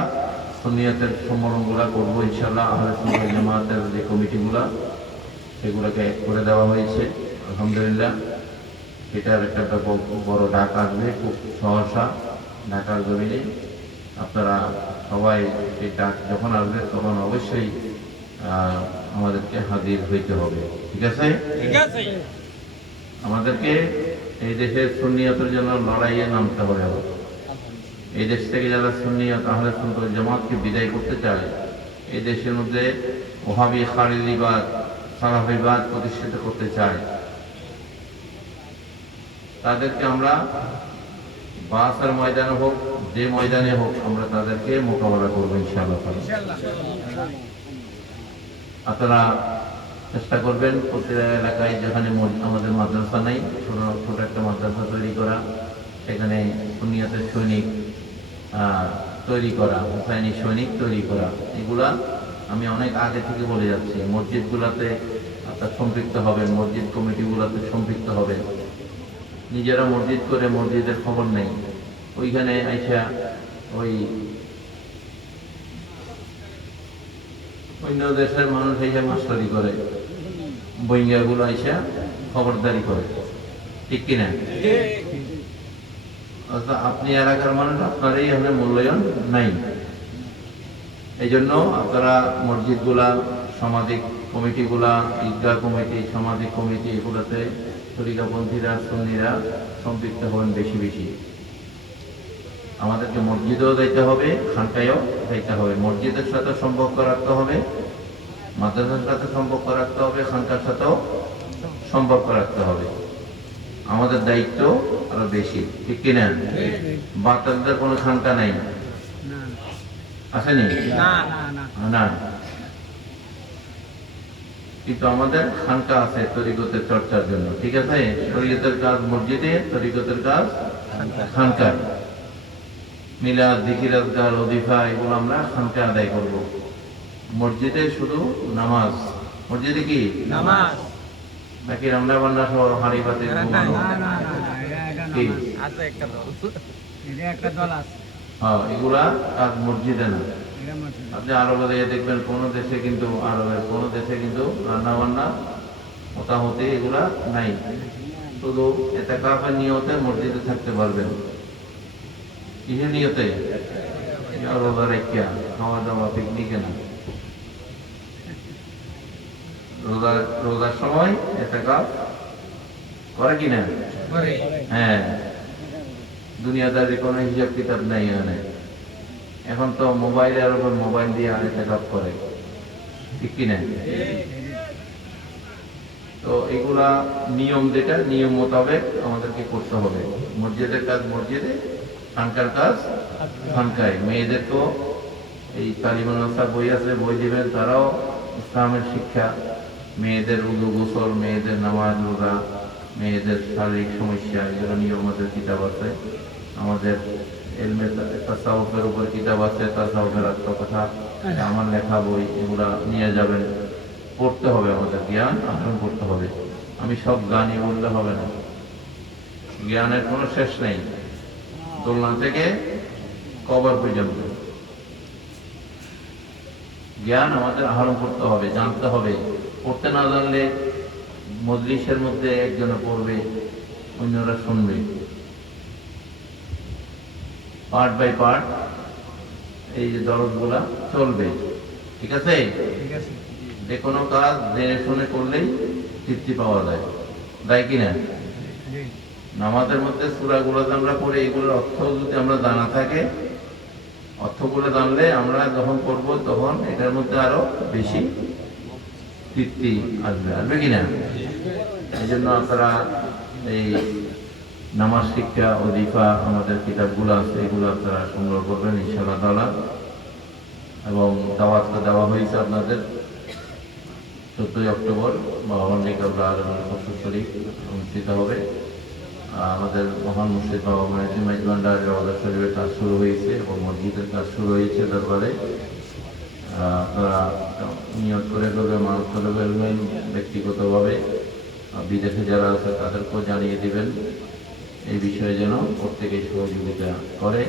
সুন্নিয়তের সম্মেলনগুলা করবো ইনশাআল্লাহ। আহলে সুন্নাত ওয়াল জামাতের যে কমিটিগুলা, সেগুলোকে করে দেওয়া হয়েছে আলহামদুলিল্লাহ। এটার একটা বড় ডাক আসবে খুব সহসা ঢাকার জমিনে। আপনারা সবাই সেই ডাক যখন আসবে তখন অবশ্যই আমাদেরকে হাজির হইতে হবে, ঠিক আছে? আমাদেরকে এই দেশের সুন্নিয়তের জন্য লড়াইয়ে নামতে হবে। এই দেশ থেকে যারা সুন্নিয়ত আহলে সুন্নাত ওয়াল জামাতকে বিদায় করতে চায়, এই দেশের মধ্যে ওহাবি খারিজিবাদ সালাফিবাদ প্রতিষ্ঠিত করতে চায়, তাদেরকে আমরা বাসের ময়দানে হোক, যে ময়দানে হোক, আমরা তাদেরকে মোকাবেলা করবো ইনশাআল্লাহ। আপনারা চেষ্টা করবেন প্রতিটা এলাকায় যেখানে আমাদের মাদ্রাসা নেই, ছোট একটা মাদ্রাসা তৈরি করা, সেখানে সুন্নিয়তের সৈনিক তৈরি করা, হুসাইনি সৈনিক তৈরি করা। এগুলা আমি অনেক আগে থেকে বলে যাচ্ছি। মসজিদগুলাতে আপনার সম্পৃক্ত হবেন, মসজিদ কমিটিগুলোতে সম্পৃক্ত হবেন। নিজেরা মসজিদ করে মসজিদের খবর নেই, ওইখানে আইসা ওই অন্য দেশের মানুষ আইসা মাস্টারি করে, বইঙ্গাগুলো আইসা খবরদারি করে, ঠিক কিনা? আপনি এলাকার মানুষ, আপনার এই এখানে মূল্যায়ন নাই। এই জন্য আপনারা মসজিদগুলা, সামাজিক কমিটিগুলা, ঈদগাহ কমিটি, সামাজিক কমিটি, এগুলোতে তরিকাপন্থীরা সুন্নিরা সম্পৃক্ত হবেন বেশি বেশি। আমাদেরকে মসজিদেও যাইতে হবে, খানকায়ও যাইতে হবে। মসজিদের সাথে সম্পর্ক রাখতে হবে, মাদ্রাসার সাথে সম্পর্ক রাখতে হবে, খানকার সাথেও সম্পর্ক রাখতে হবে। আমাদের দায়িত্ব আরো বেশি, ঠিক কিনা? বাতালদের কোনো খানকা নাই, আসেনি না, কিন্তু আমাদের খানকা আছে তরিকতের চর্চার জন্য, ঠিক আছে? শরীয়তের কাজ মসজিদে, তরিকতের কাজ খানকায়। মিলাদ, জিকির, আজকার, ওজিফা, এগুলো আমরা খানকা আদায় করব। মসজিদে শুধু নামাজ। মসজিদে কি নামাজ, নাকি রান্না বান্না সহ হাঁড়ি বাতি এগুলা কাজ মসজিদে না। আপনি আরবে দেখবেন কোনো দেশে কিন্তু, আরবের কোনো দেশে কিন্তু রান্না বান্না মোটামুটি এগুলা নাই। শুধু ইতিকাফের নিয়তে মসজিদে থাকতে পারবেন। কিসের নিয়তে? রোজা রেখা, খাওয়া দাওয়া, পিকনিকে না। রোজার সময় ইতিকাফ করে কিনা? হ্যাঁ, দুনিয়াদারি কোনো হিসাব কিতাব নাই এখানে। এখন তো মোবাইলের উপর মোবাইল দিয়ে ইতিকাফ করে, ঠিক কিনা? তো এগুলা নিয়ম, যেটা নিয়ম মোতাবেক আমাদেরকে করতে হবে। মসজিদের কাজ মসজিদে, খানকার কাজ খানকায়। মেয়েদেরকেও এই তালিমান বই আছে, বই দিবেন, তারাও ইসলামের শিক্ষা, মেয়েদের উযু, গোসল, মেয়েদের নামাজ, রোজা, মেয়েদের শারীরিক সমস্যা, এগুলো নিয়ে আমাদের কিতাব আছে। আমাদের এলমের তাসাউফের উপর কিতাব আছে, তাসাউফের আত্মকথা, আমার লেখা বই, এগুলা নিয়ে যাবেন। পড়তে হবে, আমাদের জ্ঞান আহরণ করতে হবে। আমি সব জ্ঞানই বললে হবে না, জ্ঞানের কোনো শেষ নেই, দোলনা থেকে কবর পর্যন্ত জ্ঞান আমাদের আহরণ করতে হবে, জানতে হবে। পড়তে না জানলে মজলিসের মধ্যে একজনে পড়বে, অন্যরা শুনবে, পার্ট বাই পার্ট এই যে দরজগুলা চলবে। ঠিক আছে? ঠিক আছে। যে কোনো কাজ জেনে শুনে করলেই তৃপ্তি পাওয়া যায়, তাই কিনা? জি। নামাজের মধ্যে সূরাগুলো আমরা পড়ে, এগুলোর অর্থ যদি আমরা জানা থাকে, অর্থগুলো জানলে আমরা যখন করব তখন এটার মধ্যে আরো বেশি তৃপ্তি আসবে, আসবে কিনা? এই জন্য আপনারা এই নামাজ শিক্ষা ওজিফা আমাদের কিতাবগুলো আছে, এগুলো আপনারা সংগ্রহ করবেন ইনশাআল্লাহ তাআলা। এবং দাওয়াতটা দেওয়া হয়েছে আপনাদের 14ই অক্টোবর বাবামন্ডি কাবলা আলমের ফসল শরীফ অনুষ্ঠিত হবে। আমাদের মহান মুর্শিদ বাবা মাইজ ভান্ডারের রওজা শরীফের কাজ শুরু হয়েছে এবং মসজিদের কাজ শুরু হয়েছে দরবারে। আপনারা নিয়ত করে করবে, মানুষ করবেন ব্যক্তিগতভাবে, বিদেশে যারা আছে তাদেরকেও জানিয়ে দিবেন এই বিষয়ে যেন প্রত্যেকে সহযোগিতা করে।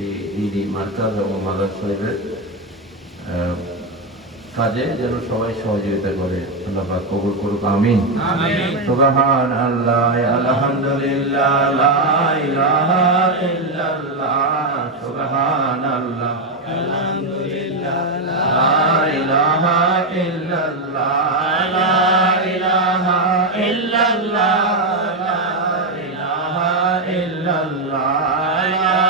এই দিদি মার্কাজ এবং মাদার শরীফের কাজে যেন সবাই সহযোগিতা করে। আল্লাহ পাক কবুল করুক, আমিন। সুবহানাল্লাহ, আলহামদুলিল্লাহ, লা ইলাহা ইল্লাল্লাহ, সুবহানাল্লাহ, আলহামদুলিল্লাহ, লা ইলাহা ইল্লাল্লাহ, লা ইলাহা ইল্লাল্লাহ, লা ইলাহা ইল্লাল্লাহ, লা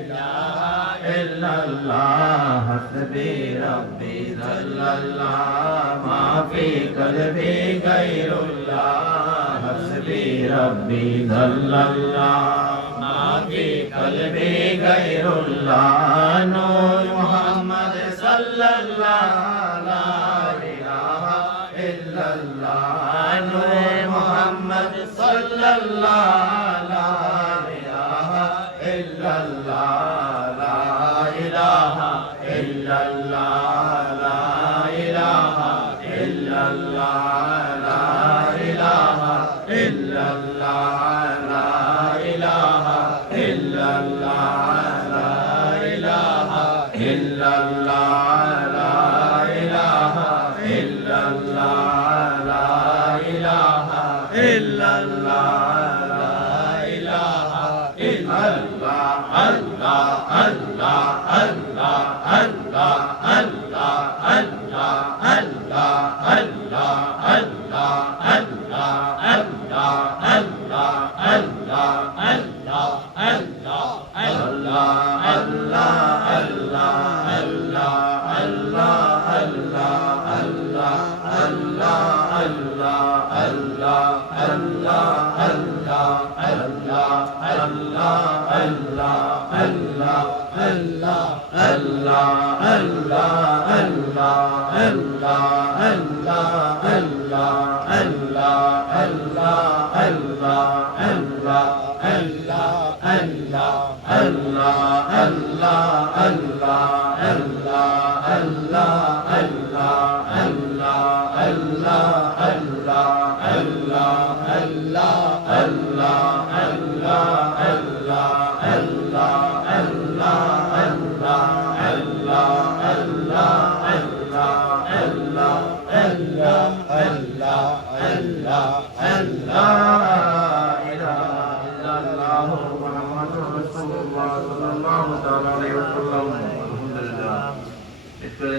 ইলাহা ইল্লাল্লাহ, হাসবি রব্বি জাল্লাল্লাহ, মাফি কলবি গায়রুল্লাহ, হাসবি রব্বি জাল্লাল্লাহ, মাফি কলবি গায়রুল্লাহ, নূর মুহাম্মদ সাল্লাল্লাহ, লা ইলাহা ইল্লাল্লাহ, নূর মুহাম্মদ সাল্লাল্লাহ, লা ইলাহা ইল্লাল্লাহ,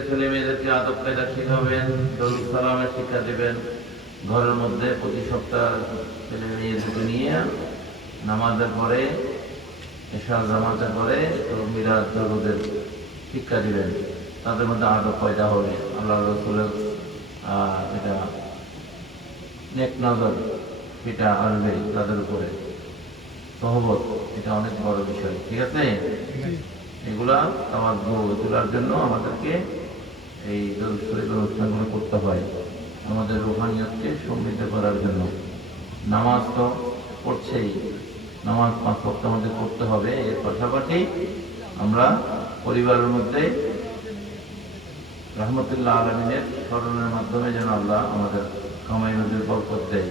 ছেলে মেয়েদেরকে আদব কায়দা শিখাবেন, দরুদ সালামের শিক্ষা দেবেন। ঘরের মধ্যে প্রতি সপ্তাহ ছেলে মেয়েদেরকে নিয়ে নামাজের পরে, এশার জামাতের পরে মিলাদ দরুদের শিক্ষা দিবেন। তাদের মধ্যে আদব পয়দা হবে, আল্লাহ রাসূলের এটা নেক নজর এটা আসবে তাদের উপরে, সহবত, এটা অনেক বড় বিষয়। ঠিক আছে? এগুলা আমার তোলার জন্য আমাদেরকে এই দরুদ শরীফের অনুষ্ঠানগুলো করতে হয়, আমাদের রুহানিয়তকে সমৃদ্ধ করার জন্য। নামাজ তো থাকি, আমরা পরিবারের মধ্যে রহমতুল্লাহ আলমিনের স্মরণের মাধ্যমে যেন আল্লাহ আমাদের কামাই রুজির বরকত দেয়,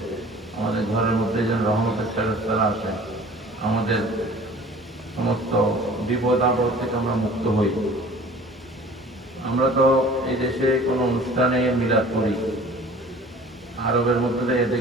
আমাদের ঘরের মধ্যে যেন রহমতের ফেরেশতারা আসে, আমাদের সমস্ত বিপদ আপদ থেকে আমরা মুক্ত হই। আমরা তো এই দেশে কোনো অনুষ্ঠানে মিলাদ করি, আরবের মধ্যে এতে